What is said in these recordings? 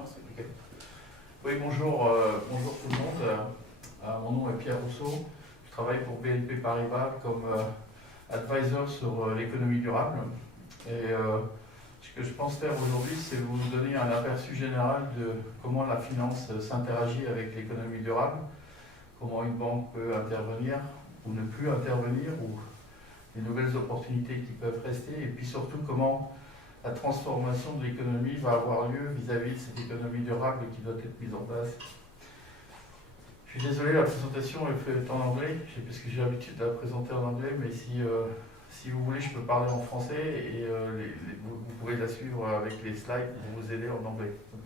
moi, c'est OK. Oui, bonjour, bonjour tout le monde. Mon nom est Pierre Rousseau. Je travaille pour BNP Paribas comme advisor sur l'économie durable. Et ce que je pense faire aujourd'hui, c'est vous donner un aperçu général de comment la finance s'interagit avec l'économie durable, comment une banque peut intervenir ou ne plus intervenir, ou les nouvelles opportunités qui peuvent rester, et puis surtout comment la transformation de l'économie va avoir lieu vis-à-vis de cette économie durable qui doit être mise en place. Je suis désolé, la présentation est faite en anglais, parce que j'ai l'habitude de la présenter en anglais, mais si vous voulez, je peux parler en français et vous pouvez la suivre avec les slides pour vous aider en anglais. Donc,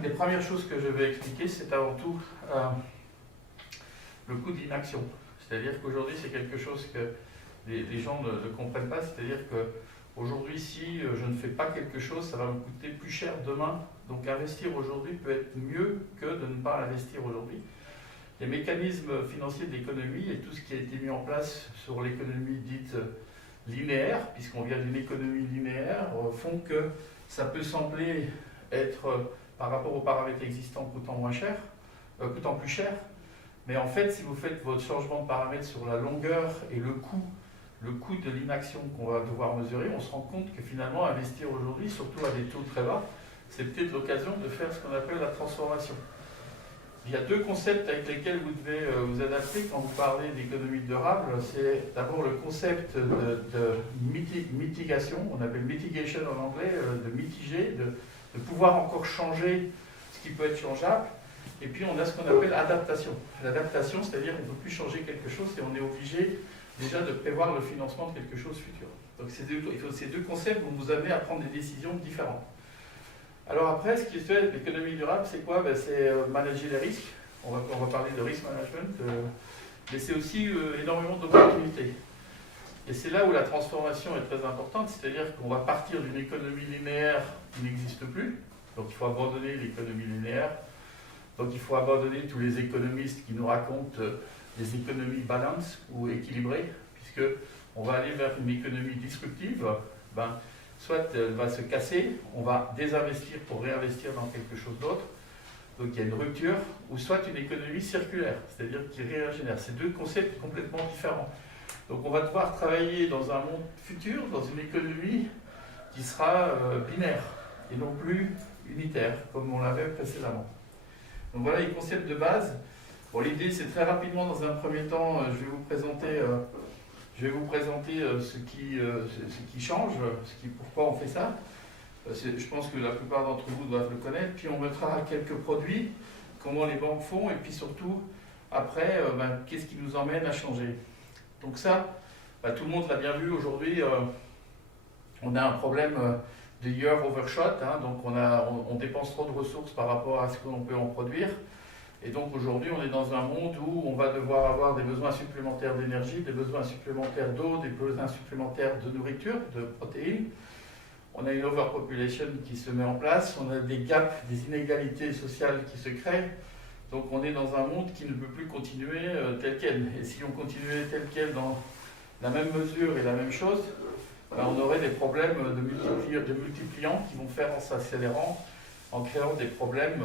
les premières choses que je vais expliquer, c'est avant tout le coût d'inaction. C'est-à-dire qu'aujourd'hui, c'est quelque chose que les gens ne comprennent pas, c'est-à-dire qu'aujourd'hui, si je ne fais pas quelque chose, ça va me coûter plus cher demain. Donc investir aujourd'hui peut être mieux que de ne pas investir aujourd'hui. Les mécanismes financiers de l'économie et tout ce qui a été mis en place sur l'économie dite linéaire, puisqu'on vient d'une économie linéaire, font que ça peut sembler être, par rapport aux paramètres existants, coûtant plus cher. Mais en fait, si vous faites votre changement de paramètres sur la longueur et le coût de l'inaction qu'on va devoir mesurer, on se rend compte que finalement, investir aujourd'hui, surtout à des taux très bas, c'est peut-être l'occasion de faire ce qu'on appelle la transformation. Il y a deux concepts avec lesquels vous devez vous adapter quand vous parlez d'économie durable. C'est d'abord le concept de mitigation, on appelle mitigation en anglais, de mitiger, de pouvoir encore changer ce qui peut être changeable. Et puis on a ce qu'on appelle adaptation. L'adaptation, c'est-à-dire qu'on ne peut plus changer quelque chose et on est obligé déjà de prévoir le financement de quelque chose futur. Donc ces deux concepts vont vous amener à prendre des décisions différentes. Alors après, ce qui se fait, l'économie durable, c'est quoi? C'est manager les risques. On va parler de risk management, mais c'est aussi énormément d'opportunités. Et c'est là où la transformation est très importante, c'est-à-dire qu'on va partir d'une économie linéaire qui n'existe plus, donc il faut abandonner l'économie linéaire, donc il faut abandonner tous les économistes qui nous racontent des économies balance ou équilibrées, puisqu'on va aller vers une économie disruptive. Soit elle va se casser, on va désinvestir pour réinvestir dans quelque chose d'autre, donc il y a une rupture, ou soit une économie circulaire, c'est-à-dire qui régénère. C'est deux concepts complètement différents. Donc on va devoir travailler dans un monde futur, dans une économie qui sera binaire, et non plus unitaire, comme on l'avait précédemment. Donc voilà les concepts de base. Bon, l'idée, c'est très rapidement, dans un premier temps, je vais vous présenter ce qui change, pourquoi on fait ça. Je pense que la plupart d'entre vous doivent le connaître. Puis on mettra quelques produits, comment les banques font, et puis surtout, après, qu'est-ce qui nous emmène à changer. Donc ça, tout le monde l'a bien vu aujourd'hui, on a un problème de year overshot, donc on dépense trop de ressources par rapport à ce que l'on peut en produire. Et donc aujourd'hui, on est dans un monde où on va devoir avoir des besoins supplémentaires d'énergie, des besoins supplémentaires d'eau, des besoins supplémentaires de nourriture, de protéines. On a une overpopulation qui se met en place, on a des gaps, des inégalités sociales qui se créent. Donc on est dans un monde qui ne peut plus continuer tel quel. Et si on continuait tel quel dans la même mesure et la même chose, on aurait des problèmes de multipliants qui vont faire en s'accélérant, en créant des problèmes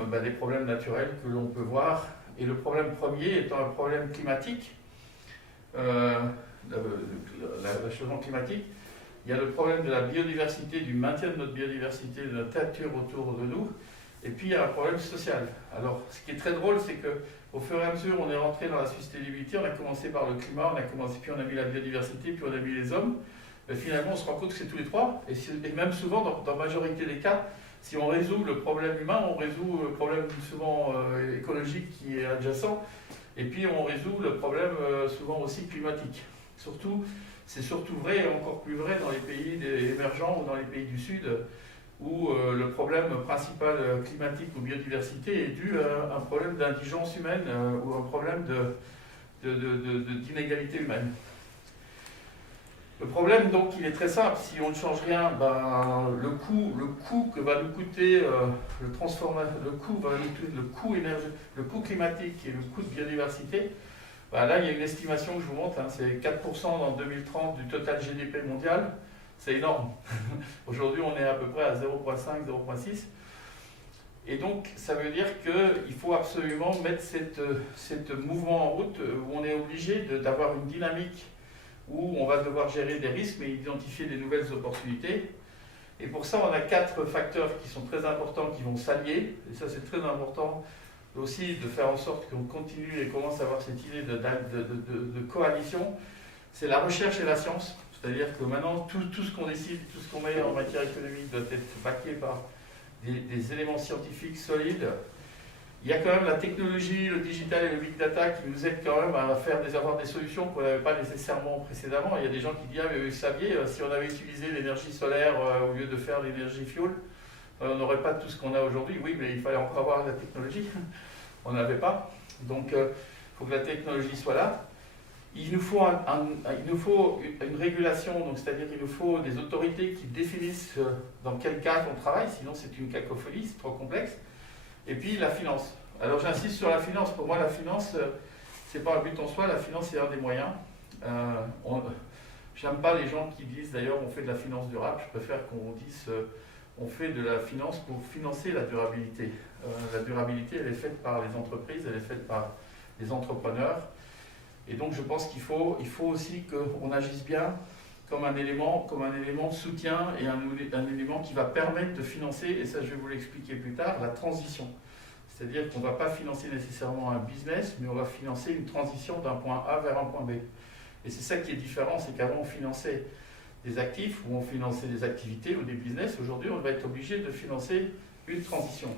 naturels que l'on peut voir. Et le problème premier étant un problème climatique, le changement climatique. Il y a le problème de la biodiversité, du maintien de notre biodiversité, de notre nature autour de nous. Et puis il y a un problème social. Alors ce qui est très drôle, c'est qu'au fur et à mesure, on est rentré dans la sustainabilité. On a commencé par le climat, puis on a mis la biodiversité, puis on a mis les hommes. Mais finalement, on se rend compte que c'est tous les trois. Et même souvent, dans la majorité des cas, si on résout le problème humain, on résout le problème souvent écologique qui est adjacent, et puis on résout le problème souvent aussi climatique. C'est surtout vrai, et encore plus vrai dans les pays émergents ou dans les pays du Sud, où le problème principal climatique ou biodiversité est dû à un problème d'indigence humaine ou un problème d'inégalité humaine. Le problème, donc, il est très simple. Si on ne change rien, le coût que va nous coûter le coût climatique et le coût de biodiversité, là, il y a une estimation que je vous montre, c'est 4% en 2030 du total GDP mondial. C'est énorme. Aujourd'hui, on est à peu près à 0,5, 0,6. Et donc, ça veut dire qu'il faut absolument mettre cette mouvement en route où on est obligé d'avoir une dynamique où on va devoir gérer des risques mais identifier des nouvelles opportunités. Et pour ça, on a 4 facteurs qui sont très importants qui vont s'allier. Et ça, c'est très important aussi de faire en sorte qu'on continue et commence à avoir cette idée de coalition. C'est la recherche et la science. C'est-à-dire que maintenant, tout ce qu'on décide, tout ce qu'on met en matière économique doit être baqué par des éléments scientifiques solides. Il y a quand même la technologie, le digital et le big data qui nous aident quand même à avoir des solutions qu'on n'avait pas nécessairement précédemment. Il y a des gens qui disent « Ah, mais vous saviez, si on avait utilisé l'énergie solaire au lieu de faire l'énergie fuel, on n'aurait pas tout ce qu'on a aujourd'hui. » Oui, mais il fallait encore avoir la technologie. On n'avait pas. Donc, il faut que la technologie soit là. Il nous faut, une régulation, donc c'est-à-dire qu'il nous faut des autorités qui définissent dans quel cadre on travaille, sinon c'est une cacophonie, c'est trop complexe. Et puis la finance. Alors j'insiste sur la finance. Pour moi, la finance, c'est pas un but en soi, la finance c'est un des moyens. J'aime pas les gens qui disent d'ailleurs on fait de la finance durable, je préfère qu'on dise on fait de la finance pour financer la durabilité. La durabilité, elle est faite par les entreprises, elle est faite par les entrepreneurs. Et donc je pense qu'il faut aussi qu'on agisse bien comme un élément de soutien et un élément qui va permettre de financer, et ça je vais vous l'expliquer plus tard, la transition. C'est-à-dire qu'on ne va pas financer nécessairement un business, mais on va financer une transition d'un point A vers un point B. Et c'est ça qui est différent, c'est qu'avant on finançait des actifs, ou on finançait des activités ou des business. Aujourd'hui on va être obligé de financer une transition.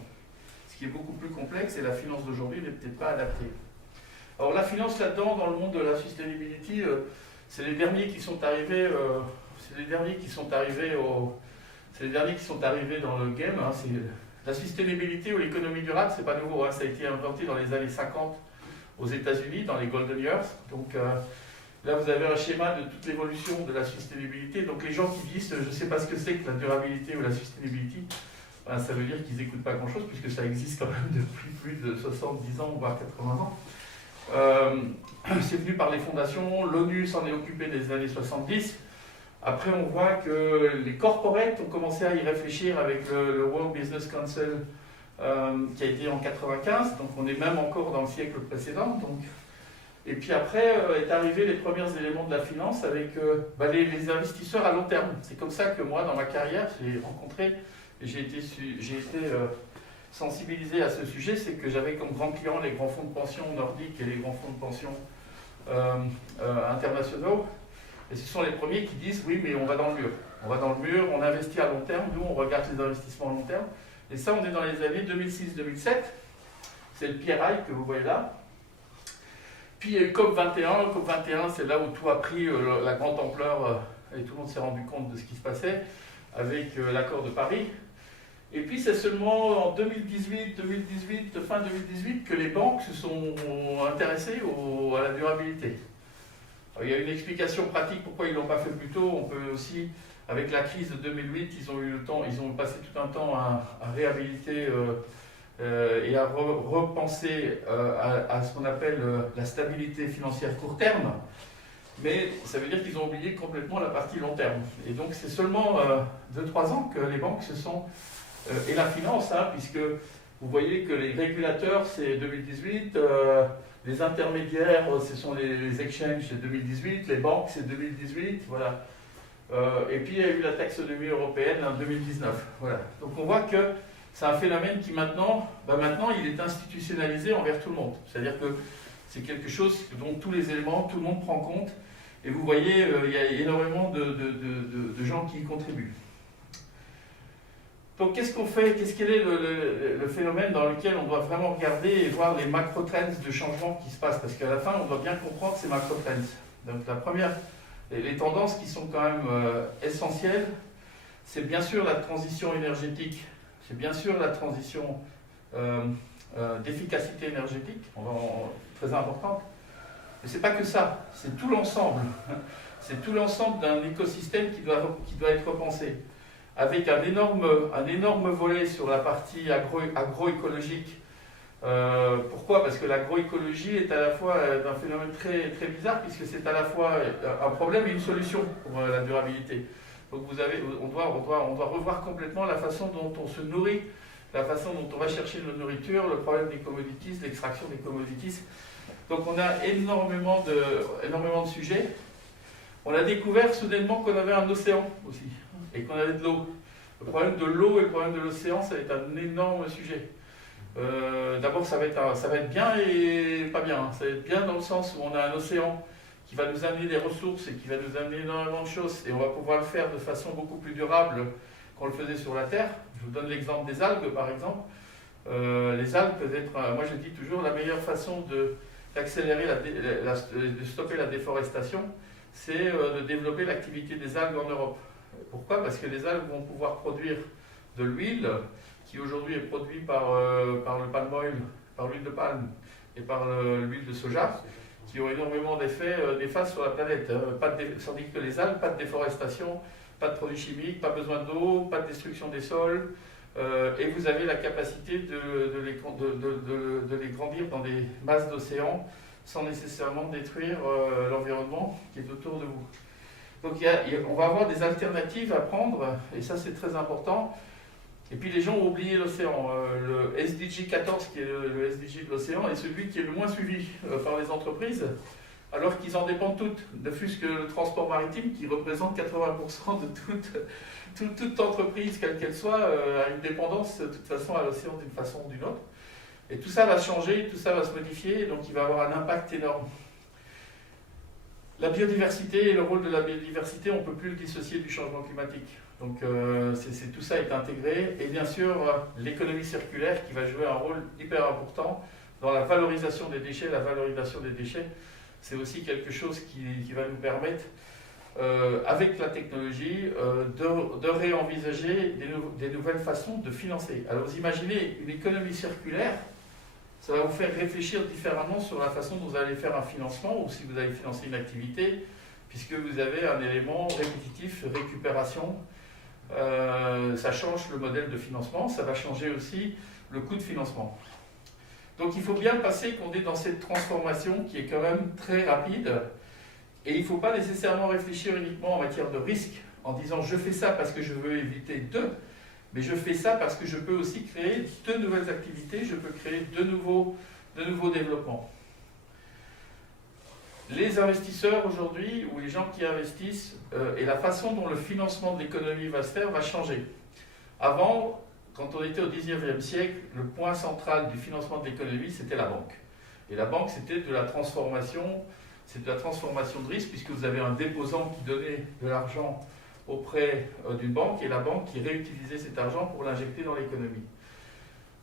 Ce qui est beaucoup plus complexe, et la finance d'aujourd'hui n'est peut-être pas adaptée. Alors la finance là-dedans, dans le monde de la sustainability, c'est les derniers qui sont arrivés, dans le game. Hein. La sustainability ou l'économie durable, c'est pas nouveau. Hein. Ça a été inventé dans les années 50 aux États-Unis, dans les Golden Years. Donc là, vous avez un schéma de toute l'évolution de la sustainability. Donc les gens qui disent, je ne sais pas ce que c'est que la durabilité ou la sustainability, ben, ça veut dire qu'ils n'écoutent pas grand-chose puisque ça existe quand même depuis plus de 70 ans, voire 80 ans. C'est venu par les fondations, l'ONU s'en est occupé dès les années 70. Après, on voit que les corporates ont commencé à y réfléchir avec le World Business Council qui a été en 95, donc on est même encore dans le siècle précédent. Donc. Et puis après est arrivé les premiers éléments de la finance avec les investisseurs à long terme. C'est comme ça que moi, dans ma carrière, j'ai rencontré et j'ai été sensibilisé à ce sujet, c'est que j'avais comme grands clients les grands fonds de pension nordiques et les grands fonds de pension internationaux. Et ce sont les premiers qui disent oui, mais on va dans le mur. On va dans le mur, on investit à long terme, nous on regarde les investissements à long terme. Et ça, on est dans les années 2006-2007. C'est le PRI que vous voyez là. Puis il y a eu COP21. COP21, c'est là où tout a pris la grande ampleur et tout le monde s'est rendu compte de ce qui se passait avec l'accord de Paris. Et puis c'est seulement en 2018, fin 2018, que les banques se sont intéressées à la durabilité. Alors, il y a une explication pratique pourquoi ils ne l'ont pas fait plus tôt. On peut aussi, avec la crise de 2008, ils ont passé tout un temps à réhabiliter et à repenser à ce qu'on appelle la stabilité financière court terme. Mais ça veut dire qu'ils ont oublié complètement la partie long terme. Et donc c'est seulement 2-3 ans que les banques se sont... et la finance, hein, puisque vous voyez que les régulateurs, c'est 2018, les intermédiaires, ce sont les exchanges, c'est 2018, les banques, c'est 2018, voilà. Et puis il y a eu la taxonomie européenne en 2019, voilà. Donc on voit que c'est un phénomène qui maintenant, il est institutionnalisé envers tout le monde. C'est-à-dire que c'est quelque chose dont tous les éléments, tout le monde prend compte, et vous voyez, il y a énormément de gens qui y contribuent. Donc qu'est-ce qu'on fait? Quel est le phénomène dans lequel on doit vraiment regarder et voir les macro-trends de changement qui se passent? Parce qu'à la fin, on doit bien comprendre ces macro-trends. Donc la première, les tendances qui sont quand même essentielles, c'est bien sûr la transition énergétique, c'est bien sûr la transition d'efficacité énergétique, très importante. Mais ce n'est pas que ça, c'est tout l'ensemble. C'est tout l'ensemble d'un écosystème qui doit être repensé, avec un énorme volet sur la partie agroécologique. Pourquoi? Parce que l'agroécologie est à la fois un phénomène très, très bizarre, puisque c'est à la fois un problème et une solution pour la durabilité. Donc on doit revoir complètement la façon dont on se nourrit la façon dont on va chercher notre nourriture, le problème des commodities, l'extraction des commodities. Donc on a énormément de sujets. On a découvert soudainement qu'on avait un océan aussi, et qu'on avait de l'eau. Le problème de l'eau et le problème de l'océan, ça va être un énorme sujet. D'abord, ça va être bien et pas bien. Ça va être bien dans le sens où on a un océan qui va nous amener des ressources et qui va nous amener énormément de choses, et on va pouvoir le faire de façon beaucoup plus durable qu'on le faisait sur la Terre. Je vous donne l'exemple des algues, par exemple. Les algues peuvent être, moi je dis toujours, la meilleure façon d'accélérer, de stopper la déforestation, c'est de développer l'activité des algues en Europe. Pourquoi? Parce que les algues vont pouvoir produire de l'huile, qui aujourd'hui est produite par le palm oil, par l'huile de palme et par l'huile de soja, qui ont énormément d'effets néfastes sur la planète. Tandis que les algues, pas de déforestation, pas de produits chimiques, pas besoin d'eau, pas de destruction des sols, et vous avez la capacité de les grandir dans des masses d'océans sans nécessairement détruire l'environnement qui est autour de vous. Donc on va avoir des alternatives à prendre, et ça c'est très important. Et puis les gens ont oublié l'océan. Le SDG 14, qui est le SDG de l'océan, est celui qui est le moins suivi par les entreprises, alors qu'ils en dépendent toutes, ne fût-ce que le transport maritime, qui représente 80% de toute entreprise, quelle qu'elle soit, a une dépendance de toute façon à l'océan d'une façon ou d'une autre. Et tout ça va changer, tout ça va se modifier, donc il va avoir un impact énorme. La biodiversité et le rôle de la biodiversité, on ne peut plus le dissocier du changement climatique. Donc tout ça est intégré. Et bien sûr, l'économie circulaire qui va jouer un rôle hyper important dans la valorisation des déchets. La valorisation des déchets, c'est aussi quelque chose qui va nous permettre, avec la technologie, de réenvisager des nouvelles façons de financer. Alors vous imaginez une économie circulaire, ça va vous faire réfléchir différemment sur la façon dont vous allez faire un financement, ou si vous allez financer une activité, puisque vous avez un élément répétitif, récupération. Ça change le modèle de financement, ça va changer aussi le coût de financement. Donc il faut bien passer qu'on est dans cette transformation qui est quand même très rapide, et il ne faut pas nécessairement réfléchir uniquement en matière de risque, en disant je fais ça parce que je veux éviter mais je fais ça parce que je peux aussi créer de nouvelles activités, je peux créer de nouveaux développements. Les investisseurs aujourd'hui, ou les gens qui investissent, et la façon dont le financement de l'économie va se faire, va changer. Avant, quand on était au 19e siècle, le point central du financement de l'économie, c'était la banque. Et la banque, c'était de la transformation de risque, puisque vous avez un déposant qui donnait de l'argent auprès d'une banque, et la banque qui réutilisait cet argent pour l'injecter dans l'économie.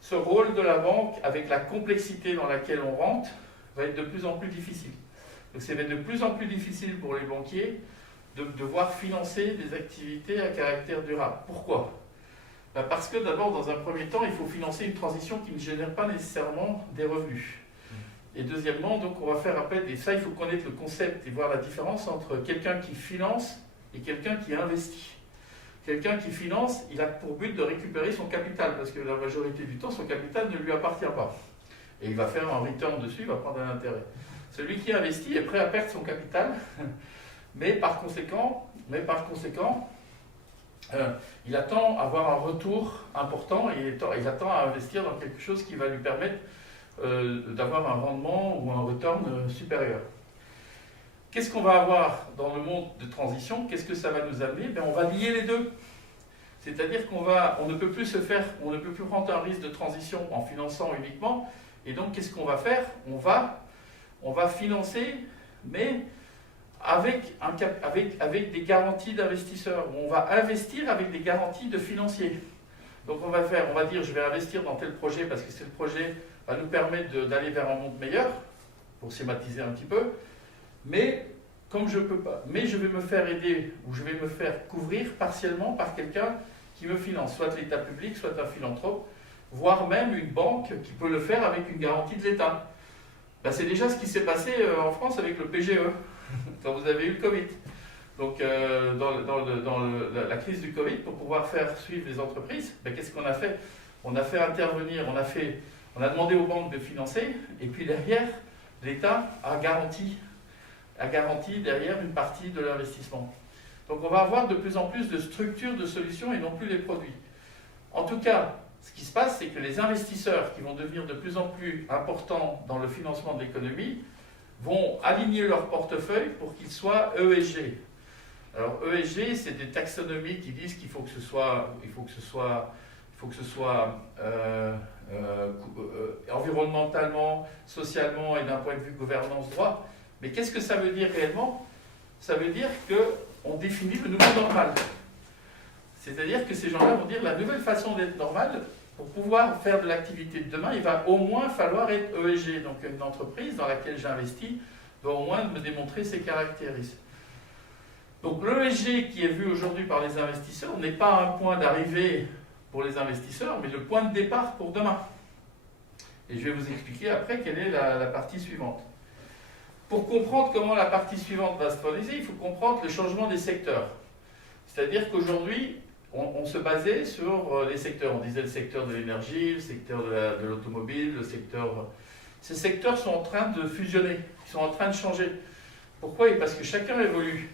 Ce rôle de la banque, avec la complexité dans laquelle on rentre, va être de plus en plus difficile. Donc c'est de plus en plus difficile pour les banquiers de devoir financer des activités à caractère durable. Pourquoi? Parce que d'abord, dans un premier temps, il faut financer une transition qui ne génère pas nécessairement des revenus. Et deuxièmement, donc on va faire appel, et ça il faut connaître le concept et voir la différence entre quelqu'un qui finance et quelqu'un qui investit. Quelqu'un qui finance, il a pour but de récupérer son capital, parce que la majorité du temps, son capital ne lui appartient pas. Et il va faire un return dessus, il va prendre un intérêt. Celui qui investit est prêt à perdre son capital, mais par conséquent, il attend à avoir un retour important, et il attend à investir dans quelque chose qui va lui permettre d'avoir un rendement ou un return supérieur. Qu'est-ce qu'on va avoir dans le monde de transition? Qu'est-ce que ça va nous amener? On va lier les deux. C'est-à-dire on ne peut plus prendre un risque de transition en finançant uniquement. Et donc, qu'est-ce qu'on va faire? On va financer, mais avec des garanties d'investisseurs. On va investir avec des garanties de financiers. Donc, on va dire, je vais investir dans tel projet parce que tel projet va nous permettre d'aller vers un monde meilleur, pour schématiser un petit peu. Mais comme je ne peux pas, je vais me faire aider ou je vais me faire couvrir partiellement par quelqu'un qui me finance, soit l'État public, soit un philanthrope, voire même une banque qui peut le faire avec une garantie de l'État. C'est déjà ce qui s'est passé en France avec le PGE, quand vous avez eu le Covid. Donc dans la crise du Covid, pour pouvoir faire suivre les entreprises, qu'est-ce qu'on a fait? On a fait intervenir, on a demandé aux banques de financer, et puis derrière, l'État a garanti derrière une partie de l'investissement. Donc on va avoir de plus en plus de structures, de solutions et non plus des produits. En tout cas, ce qui se passe, c'est que les investisseurs qui vont devenir de plus en plus importants dans le financement de l'économie vont aligner leur portefeuille pour qu'il soit ESG. Alors ESG, c'est des taxonomies qui disent qu'il faut que ce soit, environnementalement, socialement et d'un point de vue gouvernance droit. Mais qu'est-ce que ça veut dire réellement? Ça veut dire qu'on définit le nouveau normal. C'est-à-dire que ces gens-là vont dire la nouvelle façon d'être normale, pour pouvoir faire de l'activité de demain, il va au moins falloir être ESG. Donc une entreprise dans laquelle j'investis doit au moins me démontrer ses caractéristiques. Donc l'ESG qui est vu aujourd'hui par les investisseurs n'est pas un point d'arrivée pour les investisseurs, mais le point de départ pour demain. Et je vais vous expliquer après quelle est la partie suivante. Pour comprendre comment la partie suivante va se réaliser, il faut comprendre le changement des secteurs. C'est-à-dire qu'aujourd'hui, on se basait sur les secteurs. On disait le secteur de l'énergie, le secteur de l'automobile, le secteur... Ces secteurs sont en train de fusionner, ils sont en train de changer. Pourquoi? Parce que chacun évolue.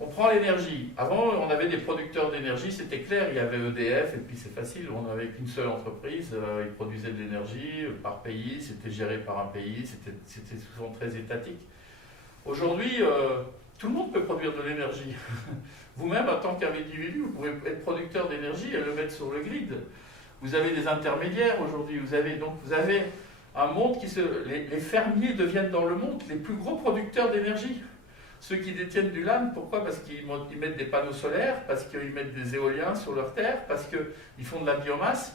On prend l'énergie. Avant, on avait des producteurs d'énergie, c'était clair, il y avait EDF, et puis c'est facile, on n'avait qu'une seule entreprise, ils produisaient de l'énergie par pays, c'était géré par un pays, c'était souvent très étatique. Aujourd'hui, tout le monde peut produire de l'énergie. Vous-même, en tant qu'individu, vous pouvez être producteur d'énergie et le mettre sur le grid. Vous avez des intermédiaires aujourd'hui, vous avez un monde qui les fermiers deviennent dans le monde les plus gros producteurs d'énergie. Ceux qui détiennent du land, pourquoi? Parce qu'ils mettent des panneaux solaires, parce qu'ils mettent des éoliens sur leurs terres, parce qu'ils font de la biomasse.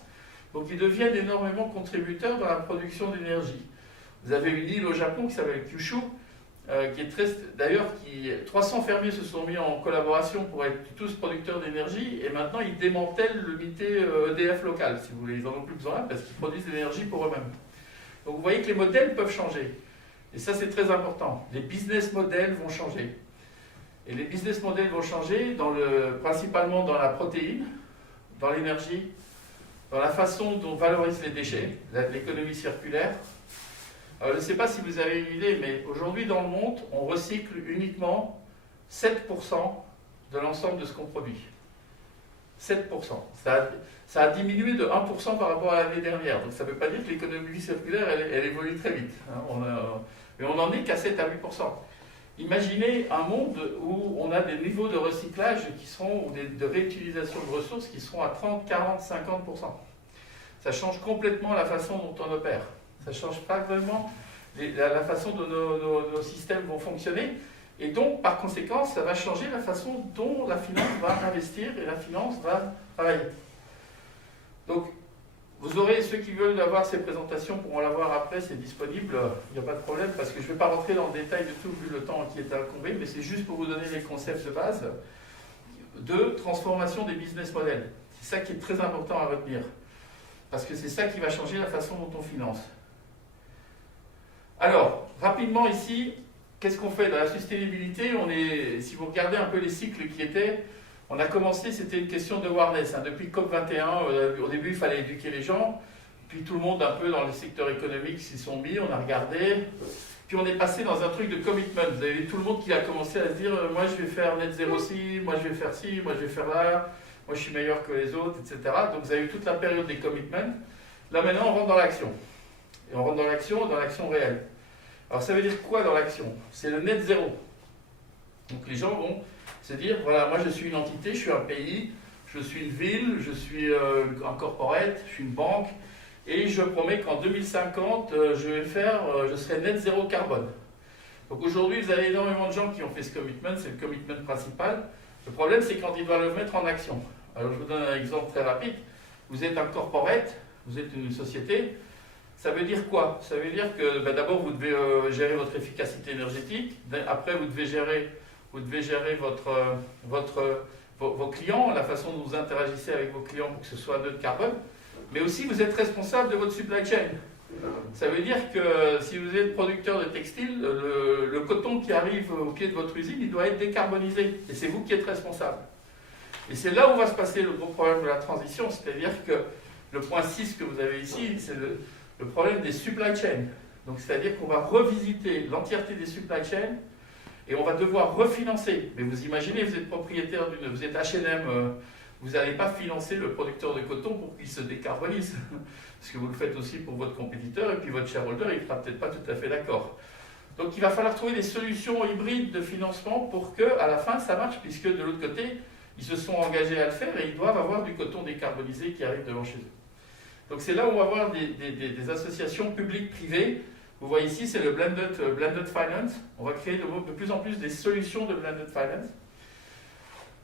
Donc ils deviennent énormément contributeurs dans la production d'énergie. Vous avez une île au Japon qui s'appelle Kyushu, qui est très... D'ailleurs, 300 fermiers se sont mis en collaboration pour être tous producteurs d'énergie, et maintenant ils démantèlent l'unité EDF locale, si vous voulez. Ils n'en ont plus besoin parce qu'ils produisent de l'énergie pour eux-mêmes. Donc vous voyez que les modèles peuvent changer. Et ça, c'est très important. Les business models vont changer. Et les business models vont changer principalement dans la protéine, dans l'énergie, dans la façon dont on valorise les déchets, l'économie circulaire. Alors, je ne sais pas si vous avez une idée, mais aujourd'hui, dans le monde, on recycle uniquement 7% de l'ensemble de ce qu'on produit. 7%. Ça a diminué de 1% par rapport à l'année dernière. Donc ça ne veut pas dire que l'économie circulaire, elle évolue très vite. Mais on n'en est qu'à 7 à 8%. Imaginez un monde où on a des niveaux de recyclage qui seront, ou de réutilisation de ressources qui seront à 30, 40, 50%. Ça change complètement la façon dont on opère. Ça change pas vraiment la façon dont nos systèmes vont fonctionner. Et donc, par conséquent, ça va changer la façon dont la finance va investir et la finance va travailler. Donc, vous aurez, ceux qui veulent avoir ces présentations pourront l'avoir après, c'est disponible, il n'y a pas de problème, parce que je ne vais pas rentrer dans le détail de tout vu le temps qui est incombé, mais c'est juste pour vous donner les concepts de base de transformation des business models. C'est ça qui est très important à retenir, parce que c'est ça qui va changer la façon dont on finance. Alors, rapidement ici, qu'est-ce qu'on fait dans la sustainabilité? Si vous regardez un peu les cycles qui étaient, on a commencé, c'était une question de awareness. Depuis COP21, au début, il fallait éduquer les gens. Puis tout le monde, un peu dans le secteur économique, s'y sont mis, on a regardé. Puis on est passé dans un truc de commitment. Vous avez vu tout le monde qui a commencé à se dire moi, je vais faire net zéro ci, moi, je vais faire ci, moi, je vais faire là, moi, je suis meilleur que les autres, etc. Donc vous avez eu toute la période des commitments. Là, maintenant, on rentre dans l'action. Et on rentre dans l'action réelle. Alors ça veut dire quoi dans l'action? C'est le net zéro. Donc les gens vont se dire, voilà, moi je suis une entité, je suis un pays, je suis une ville, je suis un corporate, je suis une banque, et je promets qu'en 2050, je serai net zéro carbone. Donc aujourd'hui, vous avez énormément de gens qui ont fait ce commitment, c'est le commitment principal. Le problème, c'est quand ils doivent le mettre en action. Alors je vous donne un exemple très rapide. Vous êtes un corporate, vous êtes une société. Ça veut dire quoi? Ça veut dire que d'abord, vous devez gérer votre efficacité énergétique. Après, vous devez gérer vos clients, la façon dont vous interagissez avec vos clients pour que ce soit neutre carbone. Mais aussi, vous êtes responsable de votre supply chain. Ça veut dire que si vous êtes producteur de textile, le coton qui arrive au pied de votre usine, il doit être décarbonisé. Et c'est vous qui êtes responsable. Et c'est là où va se passer le gros problème de la transition. C'est-à-dire que le point 6 que vous avez ici, c'est le problème des supply chains. Donc, c'est-à-dire qu'on va revisiter l'entièreté des supply chains et on va devoir refinancer. Mais vous imaginez, vous êtes propriétaire vous êtes H&M, vous n'allez pas financer le producteur de coton pour qu'il se décarbonise. Parce que vous le faites aussi pour votre compétiteur, et puis votre shareholder, il ne sera peut-être pas tout à fait d'accord. Donc il va falloir trouver des solutions hybrides de financement pour qu'à la fin ça marche, puisque de l'autre côté, ils se sont engagés à le faire et ils doivent avoir du coton décarbonisé qui arrive devant chez eux. Donc c'est là où on va avoir des associations publiques-privées. Vous voyez ici, c'est le blended finance. On va créer de plus en plus des solutions de blended finance.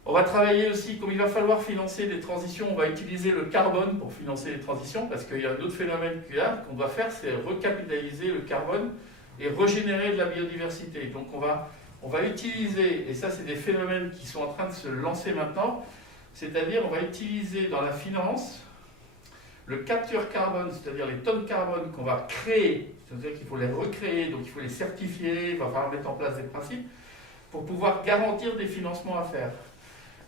On va travailler aussi, comme il va falloir financer des transitions, on va utiliser le carbone pour financer les transitions, parce qu'il y a un autre phénomène qu'on doit faire, c'est recapitaliser le carbone et régénérer de la biodiversité. Donc on va utiliser, et ça c'est des phénomènes qui sont en train de se lancer maintenant, c'est-à-dire on va utiliser dans la finance le capture carbone, c'est-à-dire les tonnes carbone qu'on va créer, c'est-à-dire qu'il faut les recréer, donc il faut les certifier, il va falloir mettre en place des principes pour pouvoir garantir des financements à faire.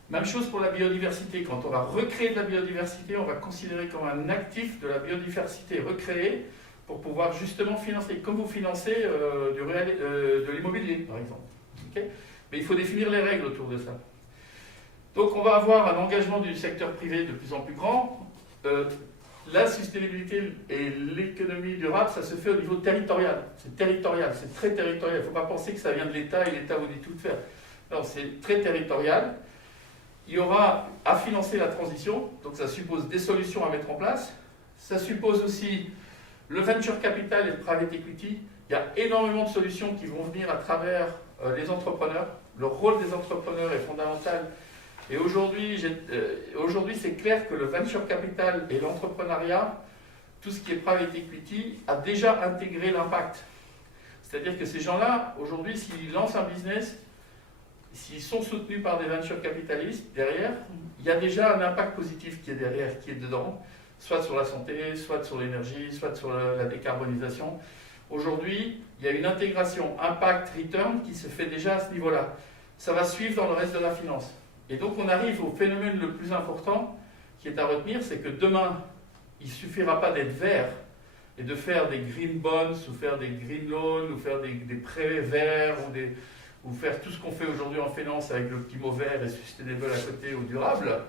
Même chose pour la biodiversité, quand on va recréer de la biodiversité, on va considérer comme un actif de la biodiversité recréée pour pouvoir justement financer, comme vous financez de l'immobilier par exemple. Okay, mais il faut définir les règles autour de ça. Donc on va avoir un engagement du secteur privé de plus en plus grand. La sustainabilité et l'économie durable, ça se fait au niveau territorial. C'est territorial, c'est très territorial. Il ne faut pas penser que ça vient de l'État et l'État vous dit tout de faire. Non, c'est très territorial. Il y aura à financer la transition, donc ça suppose des solutions à mettre en place. Ça suppose aussi le venture capital et le private equity. Il y a énormément de solutions qui vont venir à travers les entrepreneurs. Le rôle des entrepreneurs est fondamental. Et aujourd'hui, c'est clair que le venture capital et l'entrepreneuriat, tout ce qui est private equity, a déjà intégré l'impact. C'est-à-dire que ces gens-là, aujourd'hui, s'ils lancent un business, s'ils sont soutenus par des venture capitalistes derrière, il y a déjà un impact positif qui est derrière, qui est dedans, soit sur la santé, soit sur l'énergie, soit sur la décarbonisation. Aujourd'hui, il y a une intégration impact-return qui se fait déjà à ce niveau-là. Ça va suivre dans le reste de la finance. Et donc on arrive au phénomène le plus important qui est à retenir, c'est que demain, il ne suffira pas d'être vert et de faire des green bonds, ou faire des green loans, ou faire des prêts verts, ou faire tout ce qu'on fait aujourd'hui en finance avec le petit mot vert et sustainable à côté ou durable,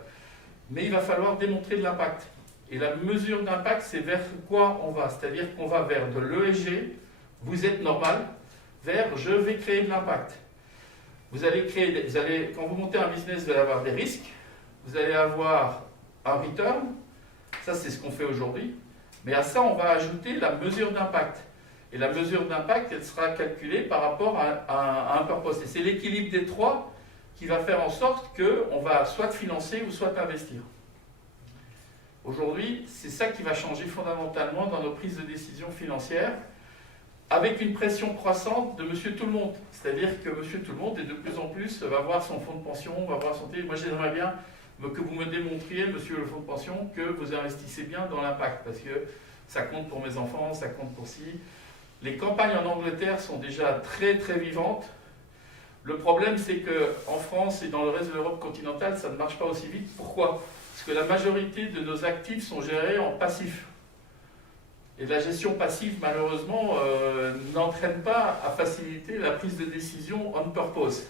mais il va falloir démontrer de l'impact. Et la mesure d'impact, c'est vers quoi on va. C'est-à-dire qu'on va vers de l'ESG, vous êtes normal, vers je vais créer de l'impact. Quand vous montez un business, vous allez avoir des risques, vous allez avoir un return, ça c'est ce qu'on fait aujourd'hui, mais à ça on va ajouter la mesure d'impact. Et la mesure d'impact, elle sera calculée par rapport à un purpose. Et c'est l'équilibre des trois qui va faire en sorte qu'on va soit financer ou soit investir. Aujourd'hui, c'est ça qui va changer fondamentalement dans nos prises de décision financières, avec une pression croissante de monsieur tout le monde. C'est-à-dire que monsieur tout le monde, et de plus en plus, va voir son fonds de pension, va voir son... Moi, j'aimerais bien que vous me démontriez, monsieur le fonds de pension, que vous investissez bien dans l'impact, parce que ça compte pour mes enfants, ça compte pour si... Les campagnes en Angleterre sont déjà très très vivantes. Le problème, c'est qu'en France et dans le reste de l'Europe continentale, ça ne marche pas aussi vite. Pourquoi? Parce que la majorité de nos actifs sont gérés en passif. Et la gestion passive, malheureusement, n'entraîne pas à faciliter la prise de décision on purpose.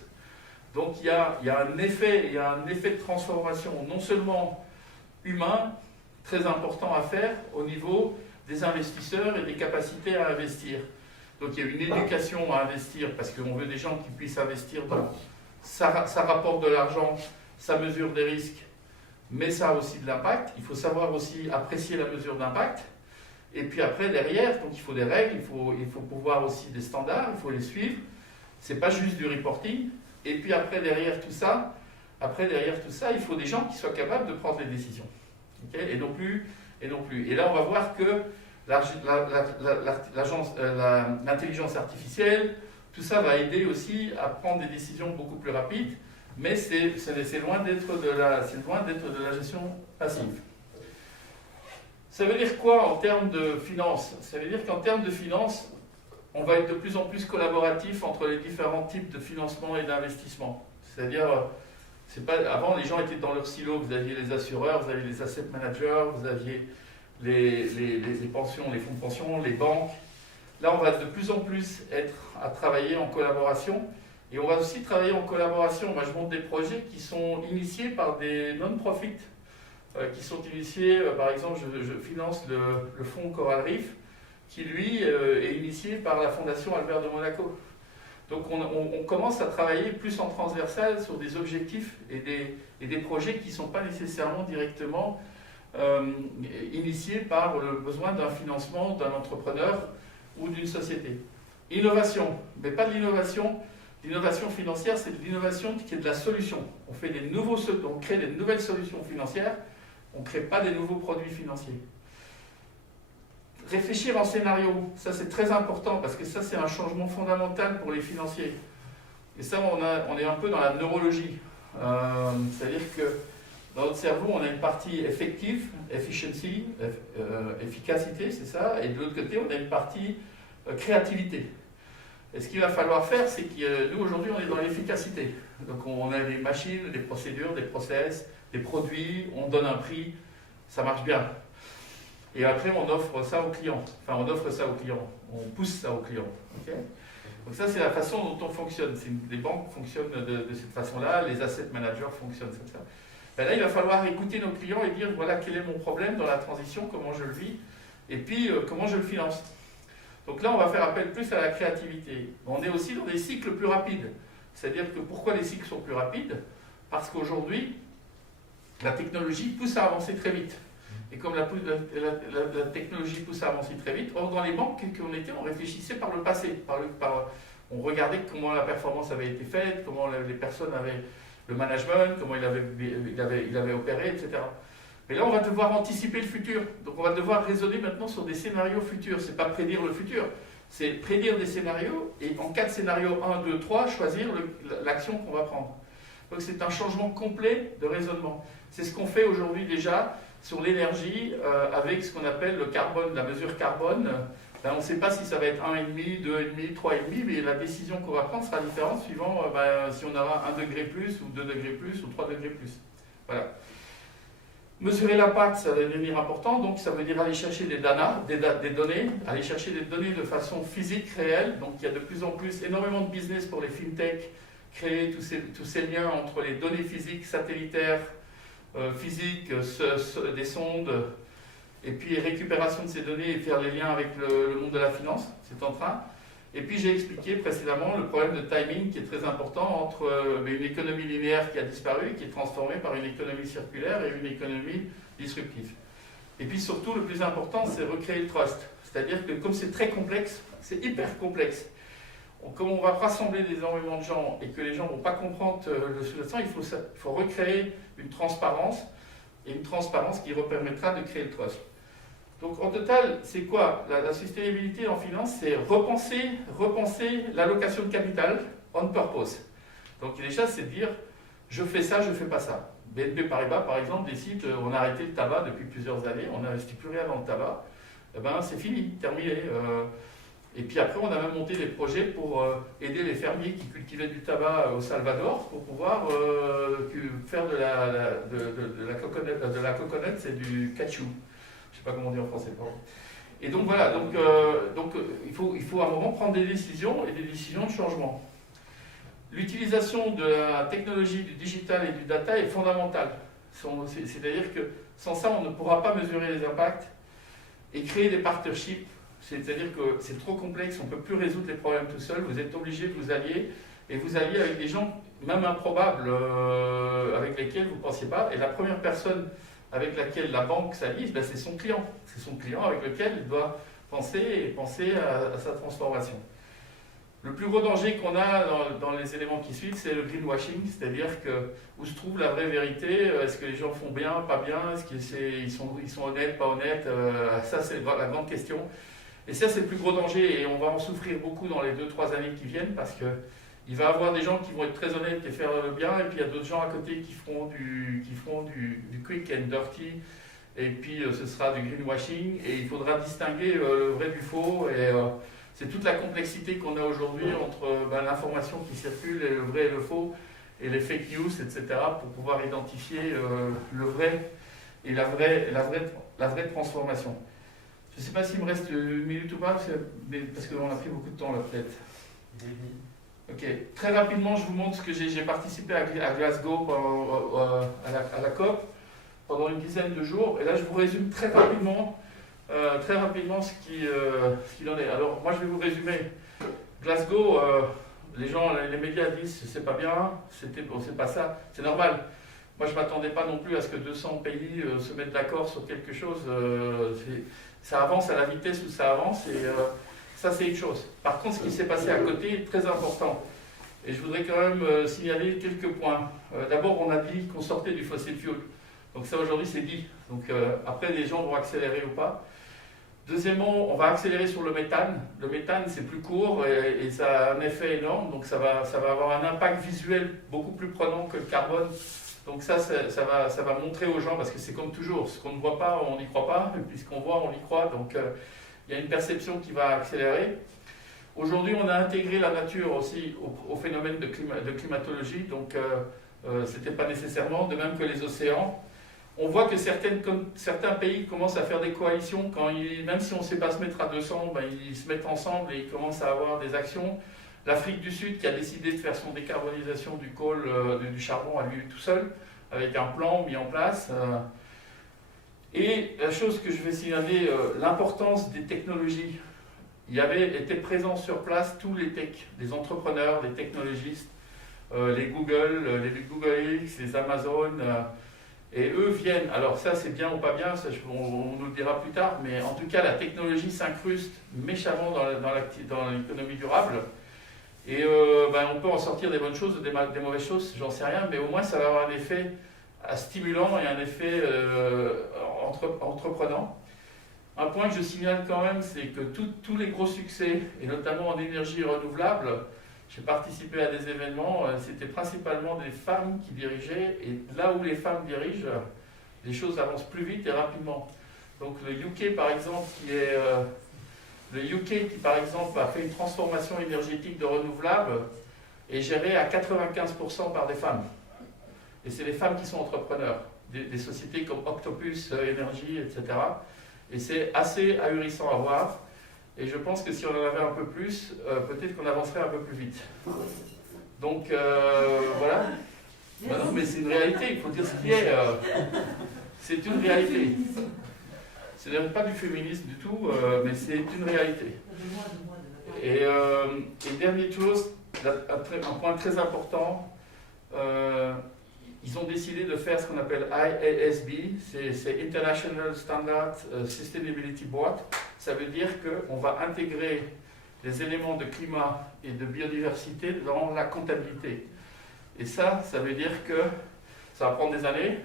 Donc il y a un effet de transformation, non seulement humain, très important à faire au niveau des investisseurs et des capacités à investir. Donc il y a une éducation à investir, parce qu'on veut des gens qui puissent investir dans... Ça rapporte de l'argent, ça mesure des risques, mais ça a aussi de l'impact. Il faut savoir aussi apprécier la mesure d'impact. Et puis après, derrière, donc il faut des règles, il faut pouvoir aussi des standards, il faut les suivre. C'est pas juste du reporting. Et puis après, derrière tout ça, il faut des gens qui soient capables de prendre les décisions. Okay, et non plus. Et là, on va voir que l'intelligence artificielle, tout ça va aider aussi à prendre des décisions beaucoup plus rapides, mais c'est loin d'être de la gestion passive. Ça veut dire quoi en termes de finances? Ça veut dire qu'en termes de finances, on va être de plus en plus collaboratif entre les différents types de financement et d'investissement. C'est-à-dire, avant, les gens étaient dans leur silo. Vous aviez les assureurs, vous aviez les asset managers, vous aviez les pensions, les fonds de pension, les banques. Là, on va de plus en plus être à travailler en collaboration. Et on va aussi travailler en collaboration. Moi, je monte des projets qui sont initiés par des non-profit, qui sont initiés, par exemple, je finance le fonds Coral Reef, qui lui est initié par la Fondation Albert de Monaco. Donc on commence à travailler plus en transversal sur des objectifs et des projets qui ne sont pas nécessairement directement initiés par le besoin d'un financement d'un entrepreneur ou d'une société. Innovation, mais pas de l'innovation. L'innovation financière, c'est de l'innovation qui est de la solution. On crée des nouvelles solutions financières, on ne crée pas des nouveaux produits financiers. Réfléchir en scénario, ça c'est très important parce que ça c'est un changement fondamental pour les financiers. Et ça on est un peu dans la neurologie. C'est-à-dire que dans notre cerveau on a une partie effective, efficiency, efficacité, c'est ça, et de l'autre côté on a une partie créativité. Et ce qu'il va falloir faire, c'est que nous aujourd'hui on est dans l'efficacité. Donc on a des machines, des procédures, des process, des produits, on donne un prix, ça marche bien. Et après, on offre ça aux clients. Enfin, on offre ça aux clients. On pousse ça aux clients. Okay, donc ça, c'est la façon dont on fonctionne. Les banques fonctionnent de cette façon-là. Les asset managers fonctionnent comme ça. Ben là, il va falloir écouter nos clients et dire, voilà, quel est mon problème dans la transition, comment je le vis, et puis comment je le finance. Donc là, on va faire appel plus à la créativité. On est aussi dans des cycles plus rapides. C'est-à-dire que pourquoi les cycles sont plus rapides? Parce qu'aujourd'hui, la technologie pousse à avancer très vite. Et comme la technologie pousse à avancer très vite, or dans les banques on réfléchissait par le passé. On regardait comment la performance avait été faite, comment les personnes avaient le management, comment il avait opéré, etc. Mais là, on va devoir anticiper le futur. Donc on va devoir raisonner maintenant sur des scénarios futurs. Ce n'est pas prédire le futur, c'est prédire des scénarios et en cas de scénario 1, 2, 3, choisir l'action qu'on va prendre. Donc c'est un changement complet de raisonnement. C'est ce qu'on fait aujourd'hui déjà sur l'énergie avec ce qu'on appelle le carbone, la mesure carbone. Ben, on ne sait pas si ça va être 1,5, 2,5, 3,5, mais la décision qu'on va prendre sera différente suivant si on aura 1 degré plus, ou 2 degrés plus, ou 3 degrés plus. Voilà. Mesurer l'impact, ça va devenir important, donc ça veut dire aller chercher des données, aller chercher des données de façon physique, réelle. Donc il y a de plus en plus énormément de business pour les fintech, créer tous ces liens entre les données physiques, satellitaires, physique, des sondes, et puis récupération de ces données et faire les liens avec le monde de la finance, c'est en train. Et puis j'ai expliqué précédemment le problème de timing qui est très important entre une économie linéaire qui a disparu et qui est transformée par une économie circulaire et une économie disruptive. Et puis surtout, le plus important, c'est recréer le trust. C'est-à-dire que comme c'est très complexe, c'est hyper complexe, comme on va rassembler énormément de gens et que les gens ne vont pas comprendre le sous-jacent, il faut recréer une transparence, et une transparence qui permettra de créer le trust. Donc en total, c'est quoi la sustainability en finance? C'est repenser l'allocation de capital on purpose. Donc déjà, c'est de dire, je fais ça, je ne fais pas ça. BNP Paribas, par exemple, décide, on a arrêté le tabac depuis plusieurs années, on n'investit plus rien dans le tabac, eh ben, c'est fini, terminé. Et puis après, on a même monté des projets pour aider les fermiers qui cultivaient du tabac au Salvador pour pouvoir faire de la coconut, c'est du cachou. Je ne sais pas comment on dit en français. Et donc voilà, il faut à un moment prendre des décisions et des décisions de changement. L'utilisation de la technologie, du digital et du data est fondamentale. C'est-à-dire que sans ça, on ne pourra pas mesurer les impacts et créer des partnerships. C'est-à-dire que c'est trop complexe, on ne peut plus résoudre les problèmes tout seul, vous êtes obligé de vous allier, et vous alliez avec des gens même improbables, avec lesquels vous ne pensiez pas. Et la première personne avec laquelle la banque s'allie, ben c'est son client. C'est son client avec lequel il doit penser à sa transformation. Le plus gros danger qu'on a dans les éléments qui suivent, c'est le greenwashing, c'est-à-dire que où se trouve la vraie vérité, est-ce que les gens font bien, pas bien, est-ce qu'ils sont honnêtes, pas honnêtes, ça c'est la grande question. Et ça c'est le plus gros danger et on va en souffrir beaucoup dans les 2-3 années qui viennent parce que il va y avoir des gens qui vont être très honnêtes et faire le bien, et puis il y a d'autres gens à côté qui feront du quick and dirty, et puis ce sera du greenwashing, et il faudra distinguer le vrai du faux, et c'est toute la complexité qu'on a aujourd'hui entre l'information qui circule, et le vrai et le faux, et les fake news, etc., pour pouvoir identifier le vrai et la vraie transformation. Je ne sais pas s'il me reste une minute ou pas, parce qu'on a pris beaucoup de temps là peut-être. Ok, très rapidement, je vous montre ce que j'ai participé à Glasgow à la COP pendant une dizaine de jours. Et là, je vous résume très rapidement ce qu'il en est. Alors, moi, je vais vous résumer. Glasgow, les médias disent c'est pas bien, bon, c'est pas ça, c'est normal. Moi, je ne m'attendais pas non plus à ce que 200 pays se mettent d'accord sur quelque chose. Ça avance à la vitesse où ça avance et ça, c'est une chose. Par contre, ce qui s'est passé à côté est très important. Et je voudrais quand même signaler quelques points. D'abord, on a dit qu'on sortait du fossil fuel. Donc ça, aujourd'hui, c'est dit. Donc après, les gens vont accélérer ou pas. Deuxièmement, on va accélérer sur le méthane. Le méthane, c'est plus court et ça a un effet énorme. Donc ça va avoir un impact visuel beaucoup plus prenant que le carbone. Donc ça va montrer aux gens, parce que c'est comme toujours, ce qu'on ne voit pas, on n'y croit pas, et puis ce qu'on voit, on y croit. Donc il y a une perception qui va accélérer. Aujourd'hui, on a intégré la nature aussi au phénomène de climatologie, donc ce n'était pas nécessairement, de même que les océans. On voit que certains pays commencent à faire des coalitions, même si on ne sait pas se mettre à 200, ben, ils se mettent ensemble et ils commencent à avoir des actions. L'Afrique du Sud qui a décidé de faire son décarbonisation du du charbon à lui tout seul, avec un plan mis en place. Et la chose que je vais signaler, l'importance des technologies. Étaient présents sur place tous les techs, les entrepreneurs, les technologistes, les Google X, les Amazon, et eux viennent. Alors ça, c'est bien ou pas bien, ça, on nous le dira plus tard, mais en tout cas, la technologie s'incruste méchamment dans l'économie durable. Et on peut en sortir des bonnes choses ou des mauvaises choses, j'en sais rien, mais au moins ça va avoir un effet stimulant et un effet entreprenant. Un point que je signale quand même, c'est que tous les gros succès, et notamment en énergie renouvelable, j'ai participé à des événements, c'était principalement des femmes qui dirigeaient, et là où les femmes dirigent, les choses avancent plus vite et rapidement. Donc le UK par exemple, par exemple a fait une transformation énergétique de renouvelable est géré à 95% par des femmes. Et c'est les femmes qui sont entrepreneurs, des sociétés comme Octopus Energy, etc. Et c'est assez ahurissant à voir. Et je pense que si on en avait un peu plus, peut-être qu'on avancerait un peu plus vite. Donc voilà. Bah non, mais c'est une réalité, il faut dire ce qui est. C'est une réalité. Ce n'est pas du féminisme du tout, mais c'est une réalité. Et dernière chose, un point très important, ils ont décidé de faire ce qu'on appelle IASB, c'est International Standard Sustainability Board. Ça veut dire qu'on va intégrer les éléments de climat et de biodiversité dans la comptabilité. Et ça veut dire que ça va prendre des années,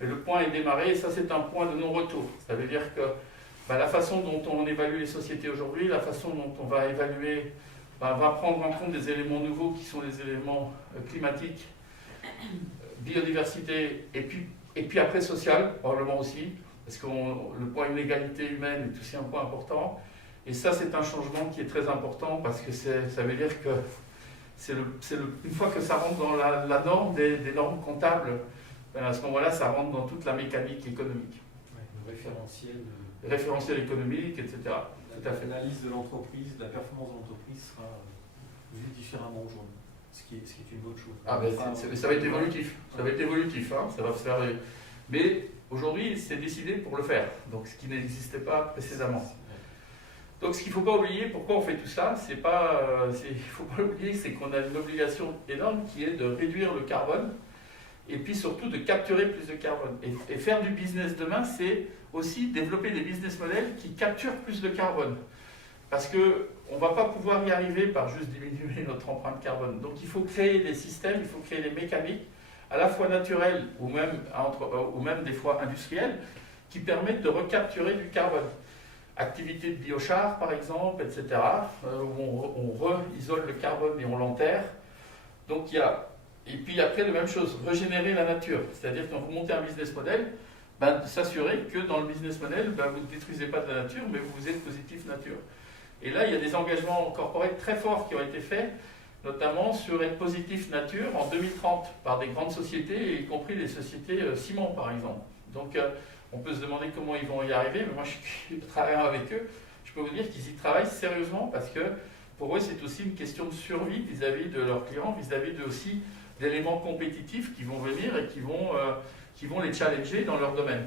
mais le point est démarré et ça c'est un point de non-retour. Ça veut dire que la façon dont on évalue les sociétés aujourd'hui, la façon dont on va évaluer, va prendre en compte des éléments nouveaux qui sont les éléments climatiques, biodiversité et puis après social, probablement aussi, parce que le point inégalité humaine est aussi un point important. Et ça, c'est un changement qui est très important parce que ça veut dire que une fois que ça rentre dans la norme des normes comptables, à ce moment-là, ça rentre dans toute la mécanique économique. Ouais, le référentiel économique, etc. Tout à fait. L'analyse de l'entreprise, de la performance de l'entreprise sera vue différemment aujourd'hui, ce qui est une bonne chose. Ah ben, ça va être évolutif. Ça va être évolutif, hein, ça va se faire. Mais aujourd'hui, c'est décidé pour le faire, donc ce qui n'existait pas précédemment. Donc ce qu'il ne faut pas oublier, pourquoi on fait tout ça, il ne faut pas oublier, c'est qu'on a une obligation énorme qui est de réduire le carbone et puis surtout de capturer plus de carbone. Et faire du business demain, c'est aussi développer des business models qui capturent plus de carbone. Parce qu'on ne va pas pouvoir y arriver par juste diminuer notre empreinte carbone. Donc il faut créer des systèmes, il faut créer des mécaniques, à la fois naturelles ou même des fois industrielles, qui permettent de recapturer du carbone. Activité de biochar par exemple, etc., où on re-isole le carbone et on l'enterre. Donc et puis après la même chose, régénérer la nature. C'est-à-dire quand vous montez un business model, s'assurer que dans le business model, vous ne détruisez pas de la nature, mais vous êtes positif nature. Et là, il y a des engagements corporate très forts qui ont été faits, notamment sur être positif nature en 2030 par des grandes sociétés, y compris les sociétés ciment par exemple. Donc on peut se demander comment ils vont y arriver, mais moi je travaille avec eux, je peux vous dire qu'ils y travaillent sérieusement parce que pour eux, c'est aussi une question de survie vis-à-vis de leurs clients, vis-à-vis aussi d'éléments compétitifs qui vont venir et qui vont les challenger dans leur domaine.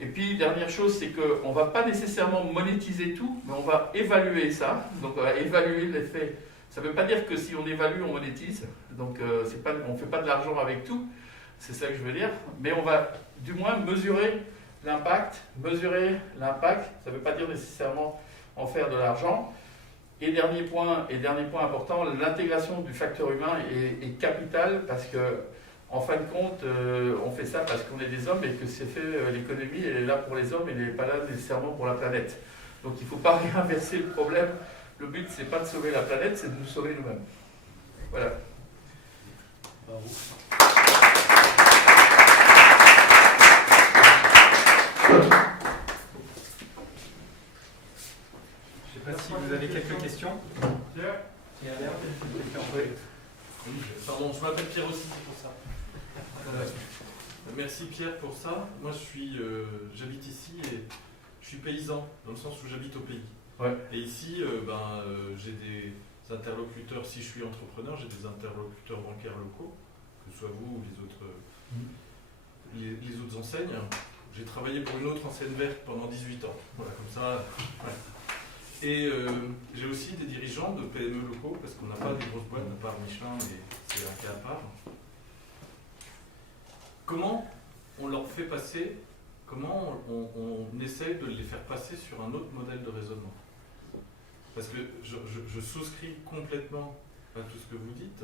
Et puis, dernière chose, c'est qu'on ne va pas nécessairement monétiser tout, mais on va évaluer ça. Donc, on va évaluer l'effet. Ça ne veut pas dire que si on évalue, on monétise. Donc, on ne fait pas de l'argent avec tout. C'est ça que je veux dire. Mais on va du moins mesurer l'impact. Mesurer l'impact, ça ne veut pas dire nécessairement en faire de l'argent. Et dernier point important, l'intégration du facteur humain est capitale parce que, en fin de compte, on fait ça parce qu'on est des hommes et que c'est fait, l'économie, elle est là pour les hommes et elle n'est pas là nécessairement pour la planète. Donc il ne faut pas réinverser le problème. Le but, c'est pas de sauver la planète, c'est de nous sauver nous-mêmes. Voilà. Bravo. Je ne sais pas si vous avez quelques questions. Pierre. Pardon, je m'appelle Pierre aussi, c'est pour ça. Merci Pierre pour ça. Moi j'habite ici et je suis paysan, dans le sens où j'habite au pays. Ouais. Et ici, j'ai des interlocuteurs, si je suis entrepreneur, j'ai des interlocuteurs bancaires locaux, que ce soit vous ou les autres enseignes. J'ai travaillé pour une autre enseigne verte pendant 18 ans. Voilà, comme ça. Ouais. Et j'ai aussi des dirigeants de PME locaux, parce qu'on n'a pas des grosses boîtes, à part Michelin, mais c'est un cas à part. Comment on leur fait passer, comment on essaie de les faire passer sur un autre modèle de raisonnement? Parce que je souscris complètement à tout ce que vous dites,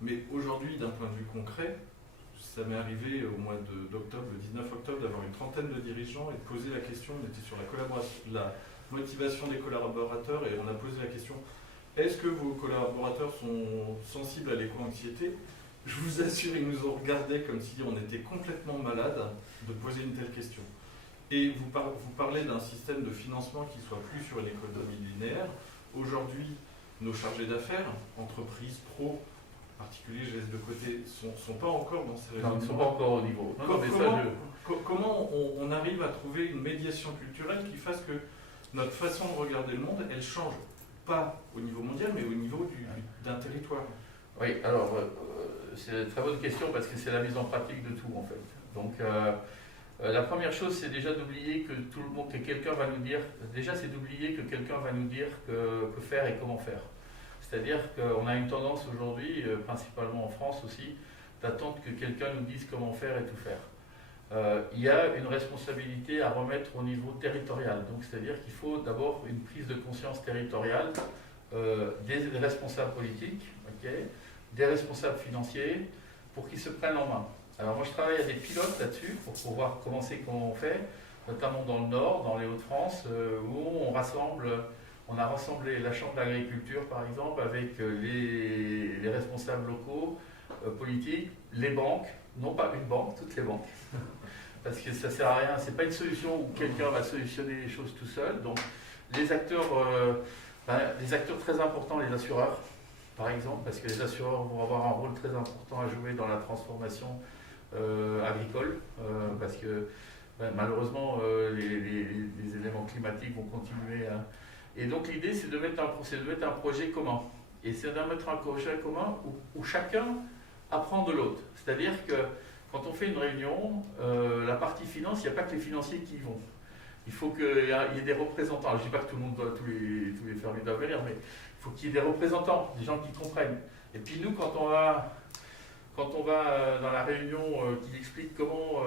mais aujourd'hui, d'un point de vue concret, ça m'est arrivé au mois d'octobre, le 19 octobre, d'avoir une trentaine de dirigeants et de poser la question, on était sur la collaboration, la motivation des collaborateurs et on a posé la question, est-ce que vos collaborateurs sont sensibles à l'éco-anxiété? Je vous assure, ils nous ont regardé comme si on était complètement malade de poser une telle question. Et vous parlez d'un système de financement qui soit plus sur l'économie linéaire. Aujourd'hui, nos chargés d'affaires, entreprises, pros, particuliers, je laisse de côté, sont pas encore dans ces raisonnements. Ils ne sont pas encore au niveau. Comment on arrive à trouver une médiation culturelle qui fasse que notre façon de regarder le monde, elle change, pas au niveau mondial, mais au niveau d'un territoire? Oui, alors, c'est une très bonne question parce que c'est la mise en pratique de tout, en fait. Donc, la première chose, c'est déjà d'oublier que tout le monde, que quelqu'un va nous dire, déjà c'est d'oublier que quelqu'un va nous dire que faire et comment faire. C'est-à-dire qu'on a une tendance aujourd'hui, principalement en France aussi, d'attendre que quelqu'un nous dise comment faire et tout faire. Il y a une responsabilité à remettre au niveau territorial. Donc, c'est-à-dire qu'il faut d'abord une prise de conscience territoriale des responsables politiques, okay, des responsables financiers, pour qu'ils se prennent en main. Alors moi je travaille à des pilotes là-dessus pour pouvoir commencer comment on fait, notamment dans le Nord, dans les Hauts-de-France, où on a rassemblé la Chambre d'agriculture par exemple avec les responsables locaux, politiques, les banques, non pas une banque, toutes les banques, parce que ça ne sert à rien, c'est pas une solution où quelqu'un va solutionner les choses tout seul. Donc les acteurs très importants, les assureurs, par exemple, parce que les assureurs vont avoir un rôle très important à jouer dans la transformation agricole, parce que malheureusement les éléments climatiques vont continuer à... Et donc l'idée c'est de mettre un projet commun. Et c'est de mettre un projet commun où chacun apprend de l'autre. C'est-à-dire que quand on fait une réunion, la partie finance, il n'y a pas que les financiers qui y vont. Il faut qu'il y ait des représentants. Alors, je ne dis pas que tout le monde tous les fermiers doivent venir, mais il faut qu'il y ait des représentants, des gens qui comprennent. Et puis nous, quand on va dans la réunion qui explique comment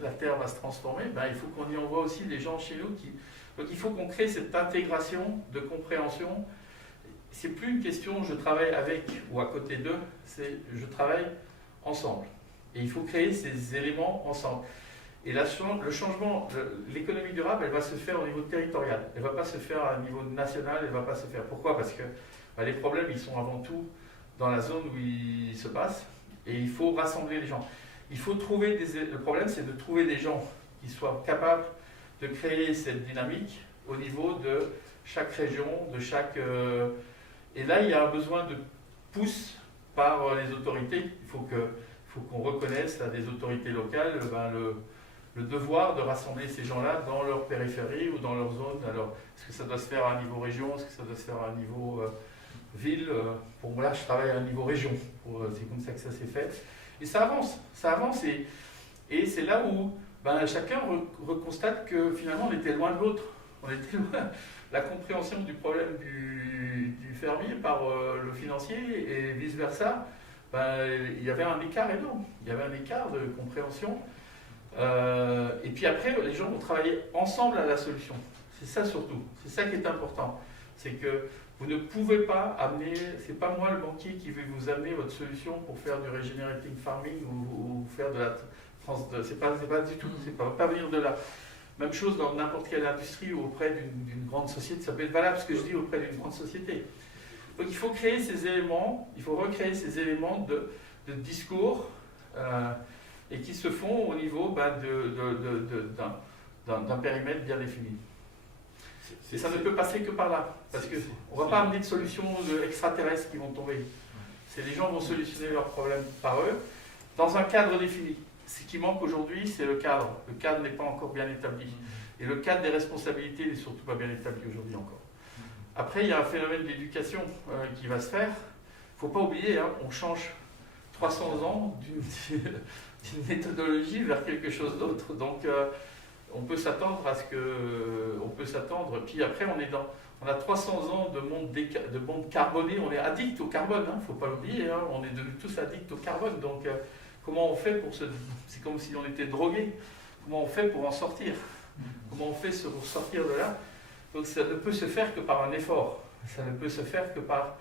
la terre va se transformer, il faut qu'on y envoie aussi des gens chez nous qui... Donc il faut qu'on crée cette intégration de compréhension. C'est plus une question je travaille avec ou à côté d'eux, c'est je travaille ensemble. Et il faut créer ces éléments ensemble. Et le changement, l'économie durable, elle va se faire au niveau territorial. Elle ne va pas se faire à un niveau national, elle ne va pas se faire. Pourquoi? Parce que les problèmes, ils sont avant tout dans la zone où ils se passent. Et il faut rassembler les gens. Il faut trouver le problème, c'est de trouver des gens qui soient capables de créer cette dynamique au niveau de chaque région, de chaque... Et là, il y a un besoin de pousse par les autorités. Il faut qu'on reconnaisse à des autorités locales le devoir de rassembler ces gens-là dans leur périphérie ou dans leur zone. Alors, est-ce que ça doit se faire à un niveau région, est-ce que ça doit se faire à un niveau ville? Pour moi, là, je travaille à un niveau région. C'est comme ça que ça s'est fait. Et ça avance. Et c'est là où chacun reconstate que finalement, on était loin de l'autre. On était loin. La compréhension du problème du fermier par le financier et vice-versa, il y avait un écart énorme. Il y avait un écart de compréhension. Et puis après, les gens vont travailler ensemble à la solution. C'est ça surtout. C'est ça qui est important. C'est que vous ne pouvez pas amener, c'est pas moi le banquier qui vais vous amener votre solution pour faire du regenerating farming ou faire de la c'est pas du tout, ça va pas venir de là. Même chose dans n'importe quelle industrie ou auprès d'une grande société, ça peut être valable ce que je dis auprès d'une grande société. Donc il faut créer ces éléments, il faut recréer ces éléments de discours et qui se font au niveau d'un périmètre bien défini. Et ça ne peut passer que par là, parce qu'on ne va pas amener de solutions extraterrestres qui vont tomber. Les gens vont solutionner leurs problèmes par eux, dans un cadre défini. Ce qui manque aujourd'hui, c'est le cadre. Le cadre n'est pas encore bien établi. Et le cadre des responsabilités n'est surtout pas bien établi aujourd'hui encore. Après, il y a un phénomène d'éducation qui va se faire. Il ne faut pas oublier, on change 300 ans d'une méthodologie vers quelque chose d'autre. Donc, on peut s'attendre à ce que... On peut s'attendre. Puis après, on a 300 ans de monde carboné. On est addict au carbone, il ne faut pas l'oublier. On est devenus tous addicts au carbone. Donc, comment on fait pour se... C'est comme si on était drogué. Comment on fait pour en sortir? Comment on fait pour sortir de là? Donc ça ne peut se faire que par un effort. Ça ne peut se faire que par...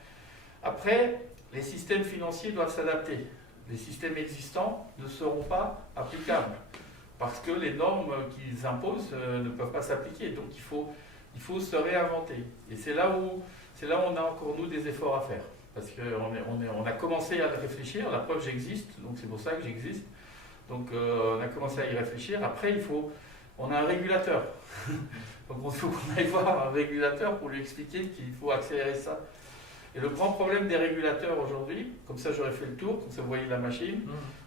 Après, les systèmes financiers doivent s'adapter. Les systèmes existants ne seront pas applicables. Parce que les normes qu'ils imposent ne peuvent pas s'appliquer. Donc il faut se réinventer. Et c'est là où on a encore, nous, des efforts à faire. Parce qu'on a commencé à réfléchir, la preuve j'existe, donc c'est pour ça que j'existe. Donc on a commencé à y réfléchir. Après, on a un régulateur. Donc il faut qu'on aille voir un régulateur pour lui expliquer qu'il faut accélérer ça. Et le grand problème des régulateurs aujourd'hui, comme ça j'aurais fait le tour, comme ça vous voyez la machine,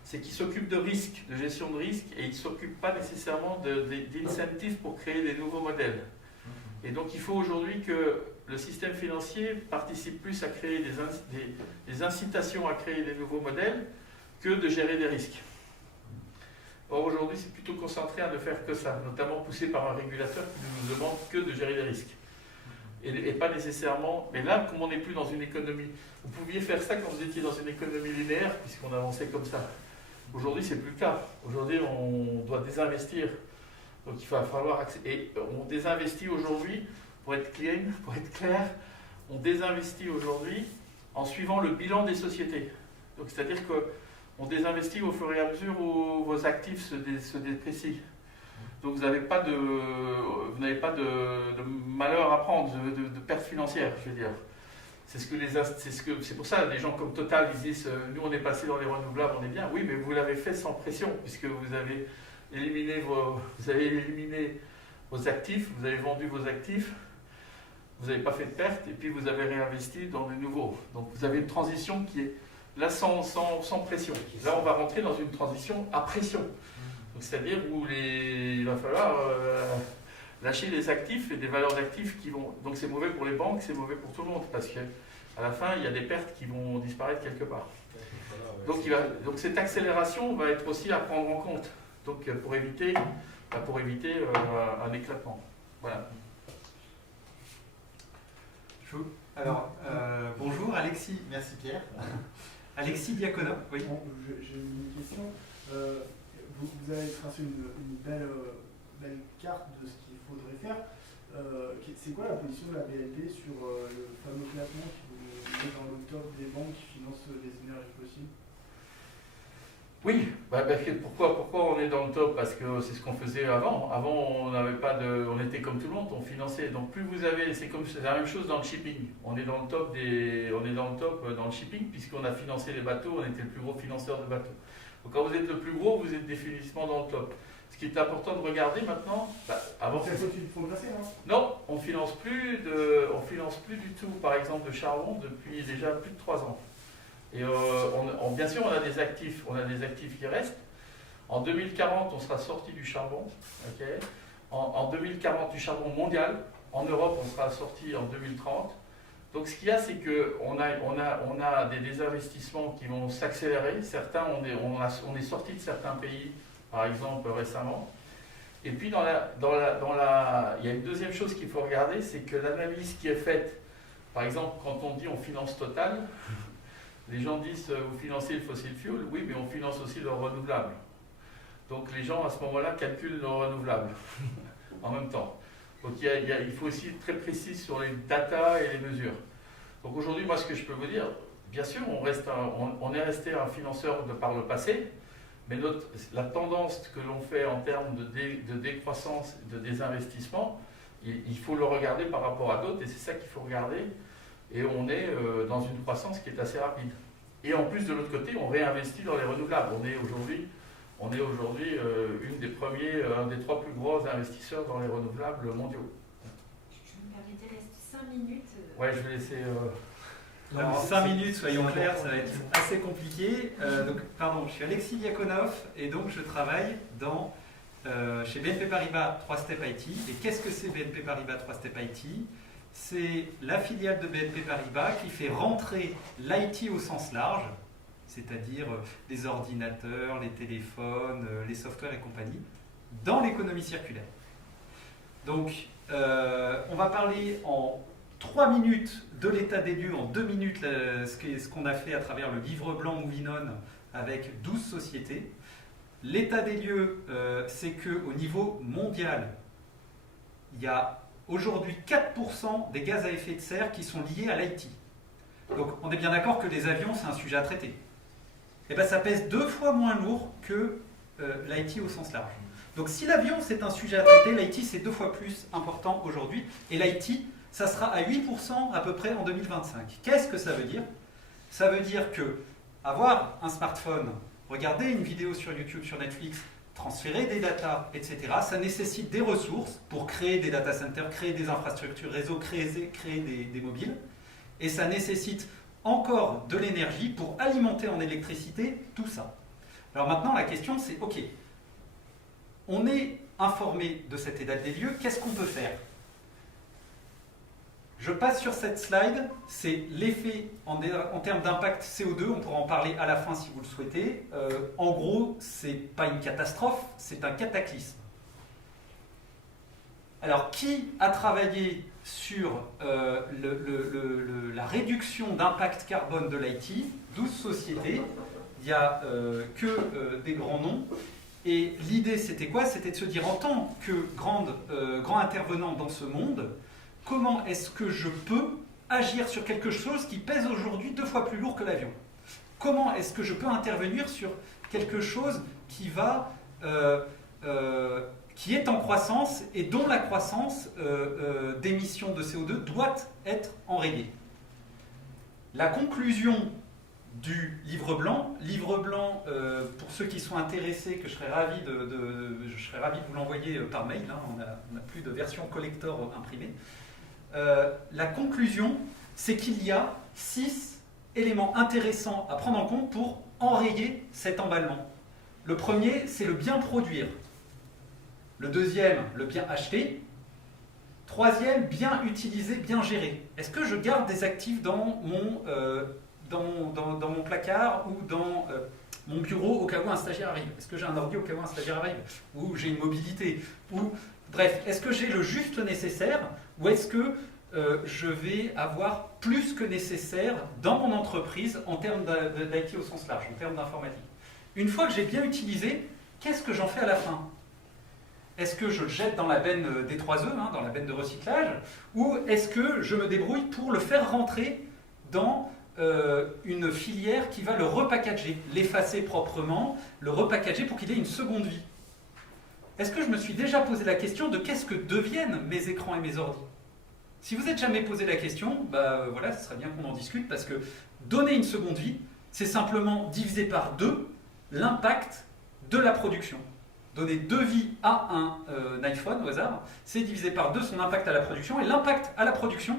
c'est qu'ils s'occupent de risques, de gestion de risques, et ils ne s'occupent pas nécessairement d'incentives pour créer des nouveaux modèles. Et donc il faut aujourd'hui que le système financier participe plus à créer des incitations à créer des nouveaux modèles que de gérer des risques. Or aujourd'hui c'est plutôt concentré à ne faire que ça, notamment poussé par un régulateur qui ne nous demande que de gérer des risques. Et pas nécessairement... Mais là, comme on n'est plus dans une économie... Vous pouviez faire ça quand vous étiez dans une économie linéaire, puisqu'on avançait comme ça. Aujourd'hui c'est plus le cas. Aujourd'hui on doit désinvestir. Donc il va falloir... Et on désinvestit aujourd'hui, pour être clair, on désinvestit aujourd'hui en suivant le bilan des sociétés. Donc c'est-à-dire qu'on désinvestit au fur et à mesure où vos actifs se déprécient. Donc vous n'avez pas de malheur à prendre, de perte financière, je veux dire. C'est pour ça les gens comme Total ils disent nous on est passé dans les renouvelables, on est bien. Oui, mais vous l'avez fait sans pression, puisque vous avez éliminé vos actifs, vous avez vendu vos actifs, vous n'avez pas fait de perte, et puis vous avez réinvesti dans les nouveaux. Donc vous avez une transition qui est là sans pression. Là on va rentrer dans une transition à pression. C'est-à-dire où il va falloir lâcher les actifs et des valeurs d'actifs qui vont... Donc c'est mauvais pour les banques, c'est mauvais pour tout le monde, parce qu'à la fin, il y a des pertes qui vont disparaître quelque part. Donc cette accélération va être aussi à prendre en compte, donc pour éviter un éclatement. Voilà. Alors, bonjour Alexis, merci Pierre. Alexis Diaconat, oui. Bon, j'ai une question. Vous avez tracé une belle carte de ce qu'il faudrait faire. C'est quoi la position de la BNP sur le fameux classement qui vous met dans le top des banques qui financent les énergies fossiles? Oui, pourquoi on est dans le top? Parce que c'est ce qu'on faisait avant. Avant, on était comme tout le monde, on finançait. Donc plus vous avez, c'est la même chose dans le shipping. On est dans le top dans le shipping puisqu'on a financé les bateaux, on était le plus gros financeur de bateaux. Donc quand vous êtes le plus gros, vous êtes définitivement dans le top. Ce qui est important de regarder maintenant, avant... C'est faut-il progresser, hein? Non, on finance plus du tout, par exemple, de charbon depuis déjà plus de 3 ans. Et bien sûr, on a des actifs qui restent. En 2040, on sera sorti du charbon. Ok. En 2040, du charbon mondial. En Europe, on sera sorti en 2030. Donc ce qu'il y a, c'est qu'on a des investissements qui vont s'accélérer. Certains, on est sorti de certains pays, par exemple récemment. Et puis il y a une deuxième chose qu'il faut regarder, c'est que l'analyse qui est faite, par exemple, quand on dit on finance Total, les gens disent vous financez le fossil fuel, oui, mais on finance aussi le renouvelable. Donc les gens à ce moment-là calculent le renouvelable en même temps. Donc il faut aussi être très précis sur les datas et les mesures. Donc aujourd'hui, moi ce que je peux vous dire, bien sûr on est resté un financeur de par le passé, mais la tendance que l'on fait en termes de décroissance, de désinvestissement, il faut le regarder par rapport à d'autres et c'est ça qu'il faut regarder. Et on est dans une croissance qui est assez rapide. Et en plus de l'autre côté, on réinvestit dans les renouvelables. On est aujourd'hui un des 3 plus gros investisseurs dans les renouvelables mondiaux. Je me permettais, il reste 5 minutes. Ouais, je vais laisser. Alors, en 5 minutes, soyons clairs, ça va être assez compliqué. Je suis Alexis Diakonov et donc je travaille chez BNP Paribas 3Step IT. Et qu'est-ce que c'est BNP Paribas 3Step IT? C'est la filiale de BNP Paribas qui fait rentrer l'IT au sens large, c'est-à-dire les ordinateurs, les téléphones, les softwares et compagnie, dans l'économie circulaire. Donc, on va parler en 3 minutes de l'état des lieux, en 2 minutes ce qu'on a fait à travers le livre blanc Moving On avec 12 sociétés. L'état des lieux, c'est qu'au niveau mondial, il y a aujourd'hui 4% des gaz à effet de serre qui sont liés à l'IT. Donc on est bien d'accord que les avions, c'est un sujet à traiter. Et bien ça pèse 2 fois moins lourd que l'IT au sens large. Donc si l'avion c'est un sujet à traiter, l'IT c'est 2 fois plus important aujourd'hui. Et l'IT, ça sera à 8% à peu près en 2025. Qu'est-ce que ça veut dire? Ça veut dire que avoir un smartphone, regarder une vidéo sur YouTube, sur Netflix, transférer des datas, etc., ça nécessite des ressources pour créer des data centers, créer des infrastructures réseau, créer des mobiles. Et ça nécessite encore de l'énergie pour alimenter en électricité tout ça. Alors maintenant, la question c'est, ok, on est informé de cet état des lieux, qu'est-ce qu'on peut faire? Je passe sur cette slide, c'est l'effet en termes d'impact CO2, on pourra en parler à la fin si vous le souhaitez. En gros, c'est pas une catastrophe, c'est un cataclysme. Alors, qui a travaillé sur la réduction d'impact carbone de l'IT? 12 sociétés, il n'y a que des grands noms. Et l'idée, c'était quoi? C'était de se dire, en tant que grand intervenant dans ce monde, comment est-ce que je peux agir sur quelque chose qui pèse aujourd'hui 2 fois plus lourd que l'avion? Comment est-ce que je peux intervenir sur quelque chose qui est en croissance et dont la croissance d'émissions de CO2 doit être enrayée? La conclusion du livre blanc, pour ceux qui sont intéressés, que je serais ravi de vous l'envoyer par mail, hein, on a plus de version collector imprimée. La conclusion, c'est qu'il y a 6 éléments intéressants à prendre en compte pour enrayer cet emballement. Le premier, c'est le bien produire. Le deuxième, le bien acheter. Troisième, bien utiliser, bien gérer. Est-ce que je garde des actifs dans mon placard ou dans mon bureau au cas où un stagiaire arrive? Est-ce que j'ai un ordi au cas où un stagiaire arrive? Ou j'ai une mobilité? Bref, est-ce que j'ai le juste nécessaire? Ou est-ce que je vais avoir plus que nécessaire dans mon entreprise en termes d'IT au sens large, en termes d'informatique? Une fois que j'ai bien utilisé, qu'est-ce que j'en fais à la fin? Est-ce que je le jette dans la benne des 3 œufs, dans la benne de recyclage? Ou est-ce que je me débrouille pour le faire rentrer dans une filière qui va le repackager, l'effacer proprement, le repackager pour qu'il ait une seconde vie? Est-ce que je me suis déjà posé la question de qu'est-ce que deviennent mes écrans et mes ordis? Si vous n'êtes jamais posé la question, voilà, ce serait bien qu'on en discute, parce que donner une seconde vie, c'est simplement diviser par 2 l'impact de la production. Donner 2 vies à un iPhone au hasard, c'est diviser par 2 son impact à la production, et l'impact à la production,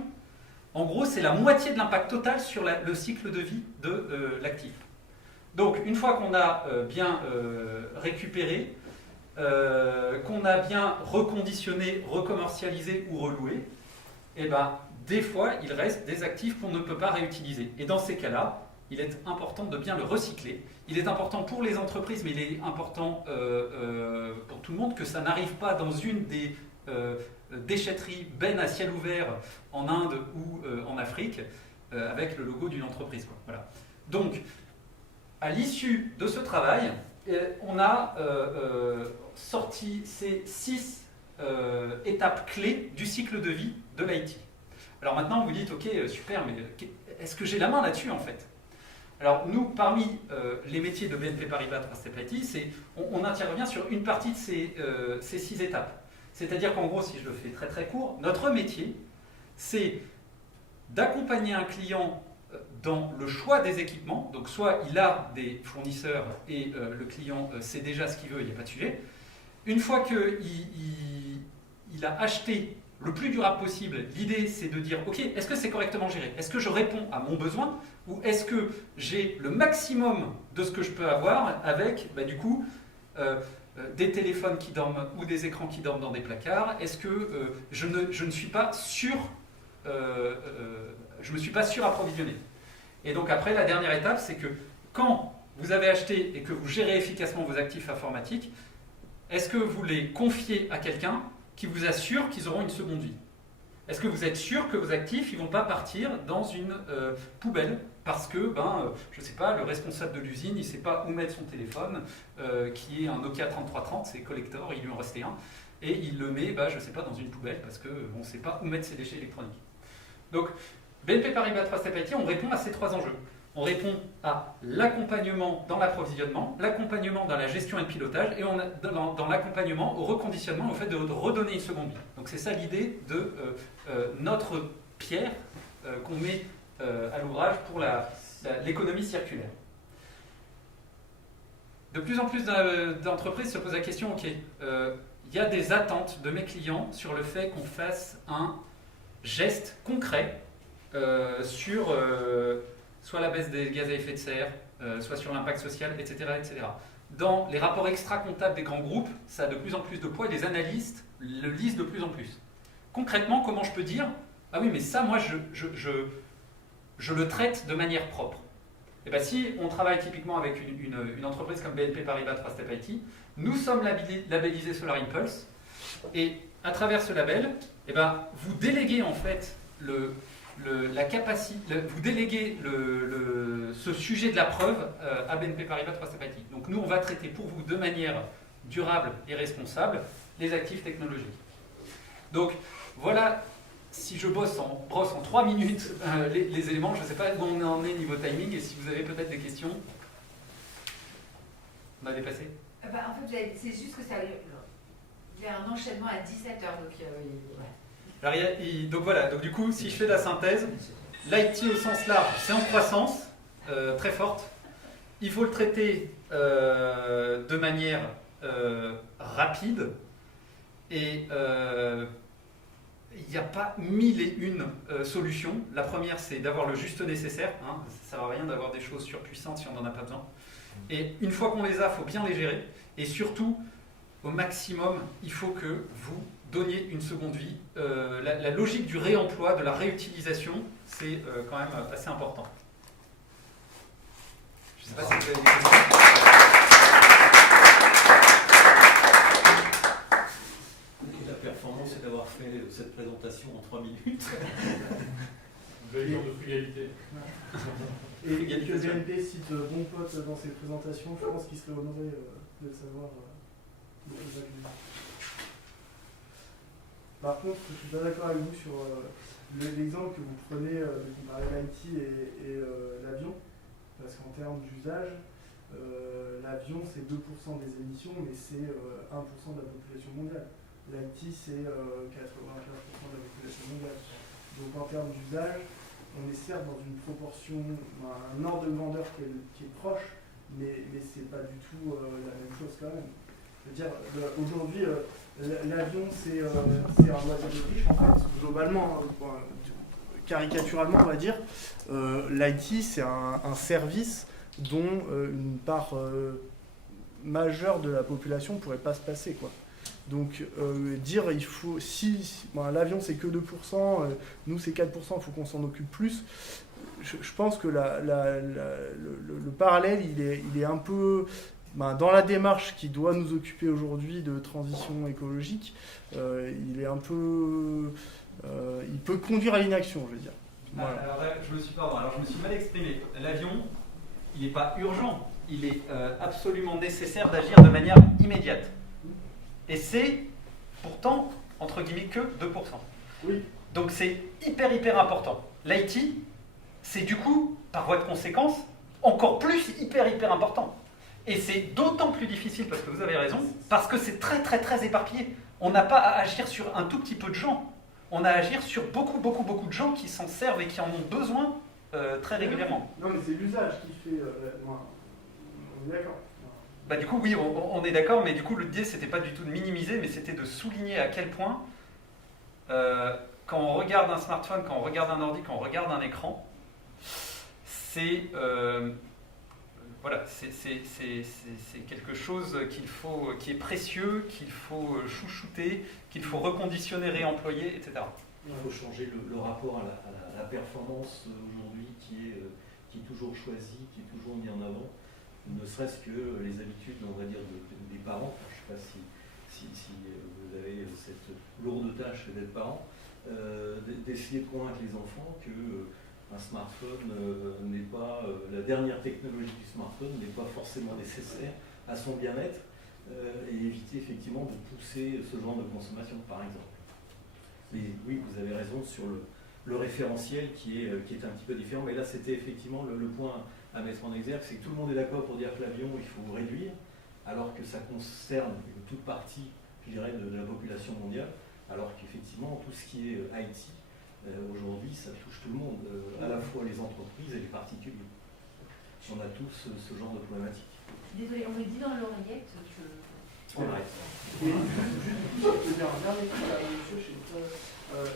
en gros, c'est la moitié de l'impact total sur le cycle de vie de l'actif. Donc, une fois qu'on a bien récupéré, qu'on a bien reconditionné, recommercialisé ou reloué, et ben, des fois, il reste des actifs qu'on ne peut pas réutiliser. Et dans ces cas-là, il est important de bien le recycler. Il est important pour les entreprises, mais il est important pour tout le monde que ça n'arrive pas dans une des déchetteries bennes à ciel ouvert en Inde ou en Afrique avec le logo d'une entreprise, quoi. Voilà. Donc, à l'issue de ce travail, on a sorti ces 6 étapes clés du cycle de vie de l'IT. Alors maintenant, vous dites, ok, super, mais est-ce que j'ai la main là-dessus en fait? Alors nous, parmi les métiers de BNP Paribas Trustep IT, on intervient sur une partie de ces 6 étapes. C'est-à-dire qu'en gros, si je le fais très très court, notre métier, c'est d'accompagner un client dans le choix des équipements. Donc soit il a des fournisseurs et le client sait déjà ce qu'il veut, il n'y a pas de sujet. Une fois qu'il a acheté le plus durable possible, l'idée c'est de dire ok, est-ce que c'est correctement géré? Est-ce que je réponds à mon besoin? Ou est-ce que j'ai le maximum de ce que je peux avoir avec du coup des téléphones qui dorment ou des écrans qui dorment dans des placards? Est-ce que je ne suis pas je me suis pas surapprovisionné? Et donc après, la dernière étape, c'est que quand vous avez acheté et que vous gérez efficacement vos actifs informatiques, est-ce que vous les confiez à quelqu'un qui vous assure qu'ils auront une seconde vie? Est-ce que vous êtes sûr que vos actifs ne vont pas partir dans une poubelle parce que, je ne sais pas, le responsable de l'usine, il ne sait pas où mettre son téléphone, qui est un Nokia 3330, c'est collector, il lui en restait un, et il le met, je ne sais pas, dans une poubelle parce qu'on ne sait pas où mettre ses déchets électroniques. Donc, BNP Paribas Trustep IT, on répond à ces 3 enjeux. On répond à l'accompagnement dans l'approvisionnement, l'accompagnement dans la gestion et le pilotage, et dans l'accompagnement au reconditionnement, au fait de redonner une seconde vie. Donc c'est ça l'idée de notre pierre qu'on met à l'ouvrage pour l'économie circulaire. De plus en plus d'entreprises se posent la question, ok, il y a des attentes de mes clients sur le fait qu'on fasse un geste concret sur soit la baisse des gaz à effet de serre, soit sur l'impact social, etc., etc. Dans les rapports extra-comptables des grands groupes, ça a de plus en plus de poids et les analystes le lisent de plus en plus. Concrètement, comment je peux dire « Ah oui, mais ça, moi, je le traite de manière propre ». Et bien, si on travaille typiquement avec une entreprise comme BNP Paribas Trustep IT, nous sommes labellisés Solar Impulse, et à travers ce label, vous déléguez en fait la capacité, vous déléguez ce sujet de la preuve à BNP Paribas Trustep IT. Donc nous, on va traiter pour vous de manière durable et responsable les actifs technologiques. Donc voilà, si je brosse en 3 minutes les éléments, je ne sais pas où on en est niveau timing, et si vous avez peut-être des questions. On a dépassé? En fait, c'est juste que il y a un enchaînement à 17h, donc ouais. Alors, donc voilà, donc du coup, si je fais la synthèse, l'IT au sens large, c'est en croissance très forte. Il faut le traiter de manière rapide, et il n'y a pas 1001 solutions. La première, c'est d'avoir le juste nécessaire. Ça ne sert à rien d'avoir des choses surpuissantes si on n'en a pas besoin. Et une fois qu'on les a, il faut bien les gérer. Et surtout, au maximum, il faut que vous donniez une seconde vie. La logique du réemploi, de la réutilisation, c'est quand même assez important. Je ne sais pas si vous avez des questions. La performance, c'est d'avoir fait cette présentation en 3 minutes. Veilleur de frugalité. Et que BNP cite Bon Pote dans ses présentations, je pense qu'il serait honoré de le savoir. Par contre, je suis pas d'accord avec vous sur l'exemple que vous prenez de comparer l'IT et l'avion, parce qu'en termes d'usage, l'avion c'est 2% des émissions, mais c'est 1% de la population mondiale. L'IT c'est 95% de la population mondiale. Donc en termes d'usage, on est certes dans une proportion, un ordre de grandeur qui est proche, mais c'est pas du tout la même chose quand même. Je veux dire, aujourd'hui, l'avion c'est un loisir de riche en fait, globalement, caricaturalement on va dire. L'IT c'est un service dont une part majeure de la population ne pourrait pas se passer, quoi. Donc dire il faut l'avion c'est que 2%, nous c'est 4%, il faut qu'on s'en occupe plus. Je pense que le parallèle il est un peu dans la démarche qui doit nous occuper aujourd'hui de transition écologique, il est un peu il peut conduire à l'inaction, je veux dire. Voilà. Alors là, je me suis mal exprimé. L'avion, il n'est pas urgent, il est absolument nécessaire d'agir de manière immédiate. Et c'est pourtant, entre guillemets, que 2%. Oui. Donc c'est hyper important. L'IT, c'est du coup, par voie de conséquence, encore plus hyper important. Et c'est d'autant plus difficile, parce que vous avez raison, parce que c'est très éparpillé. On n'a pas à agir sur un tout petit peu de gens. On a à agir sur beaucoup de gens qui s'en servent et qui en ont besoin très régulièrement. Non, mais c'est l'usage qui fait... on est d'accord. Bah, du coup, oui, on est d'accord, mais du coup, l'idée, c'était pas du tout de minimiser, mais c'était de souligner à quel point, quand on regarde un smartphone, quand on regarde un ordi, quand on regarde un écran, c'est quelque chose qui est précieux, qu'il faut chouchouter, qu'il faut reconditionner, réemployer, etc. Il faut changer le rapport à la performance aujourd'hui qui est toujours choisie, qui est toujours mis en avant. Ne serait-ce que les habitudes, on va dire, des parents. Je ne sais pas si vous avez cette lourde tâche d'être parent, d'essayer de convaincre les enfants qu'un smartphone n'est pas, la dernière technologie du smartphone n'est pas forcément nécessaire à son bien-être et éviter effectivement de pousser ce genre de consommation, par exemple. Mais oui, vous avez raison sur le référentiel qui est un petit peu différent, mais là c'était effectivement le point à mettre en exergue, c'est que tout le monde est d'accord pour dire que l'avion, il faut réduire, alors que ça concerne une toute partie, je dirais, de la population mondiale, alors qu'effectivement, tout ce qui est IT, aujourd'hui, ça touche tout le monde, à la fois les entreprises et les particuliers. On a tous ce genre de problématique. Désolé, on me dit dans l'oreillette que... On arrête. Et juste, je peux dire un dernier truc à monsieur,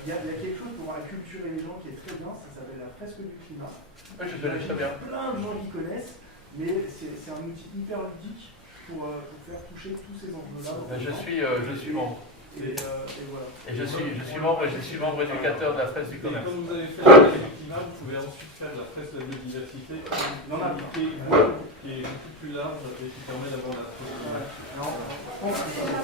il y a quelque chose pour acculturer les gens qui est très bien, ça s'appelle la fresque du climat. Oui, je connais très bien. Plein de gens qui connaissent, mais c'est un outil hyper ludique pour faire toucher tous ces enjeux-là. Je suis membre. Et voilà. Et je suis membre éducateur de la fresque du Et commerce. quand vous avez fait la fresque du climat, vous pouvez ensuite faire la fresque de la biodiversité, qui est beaucoup plus large et qui permet d'avoir la fresque. Non, je pense que ça va.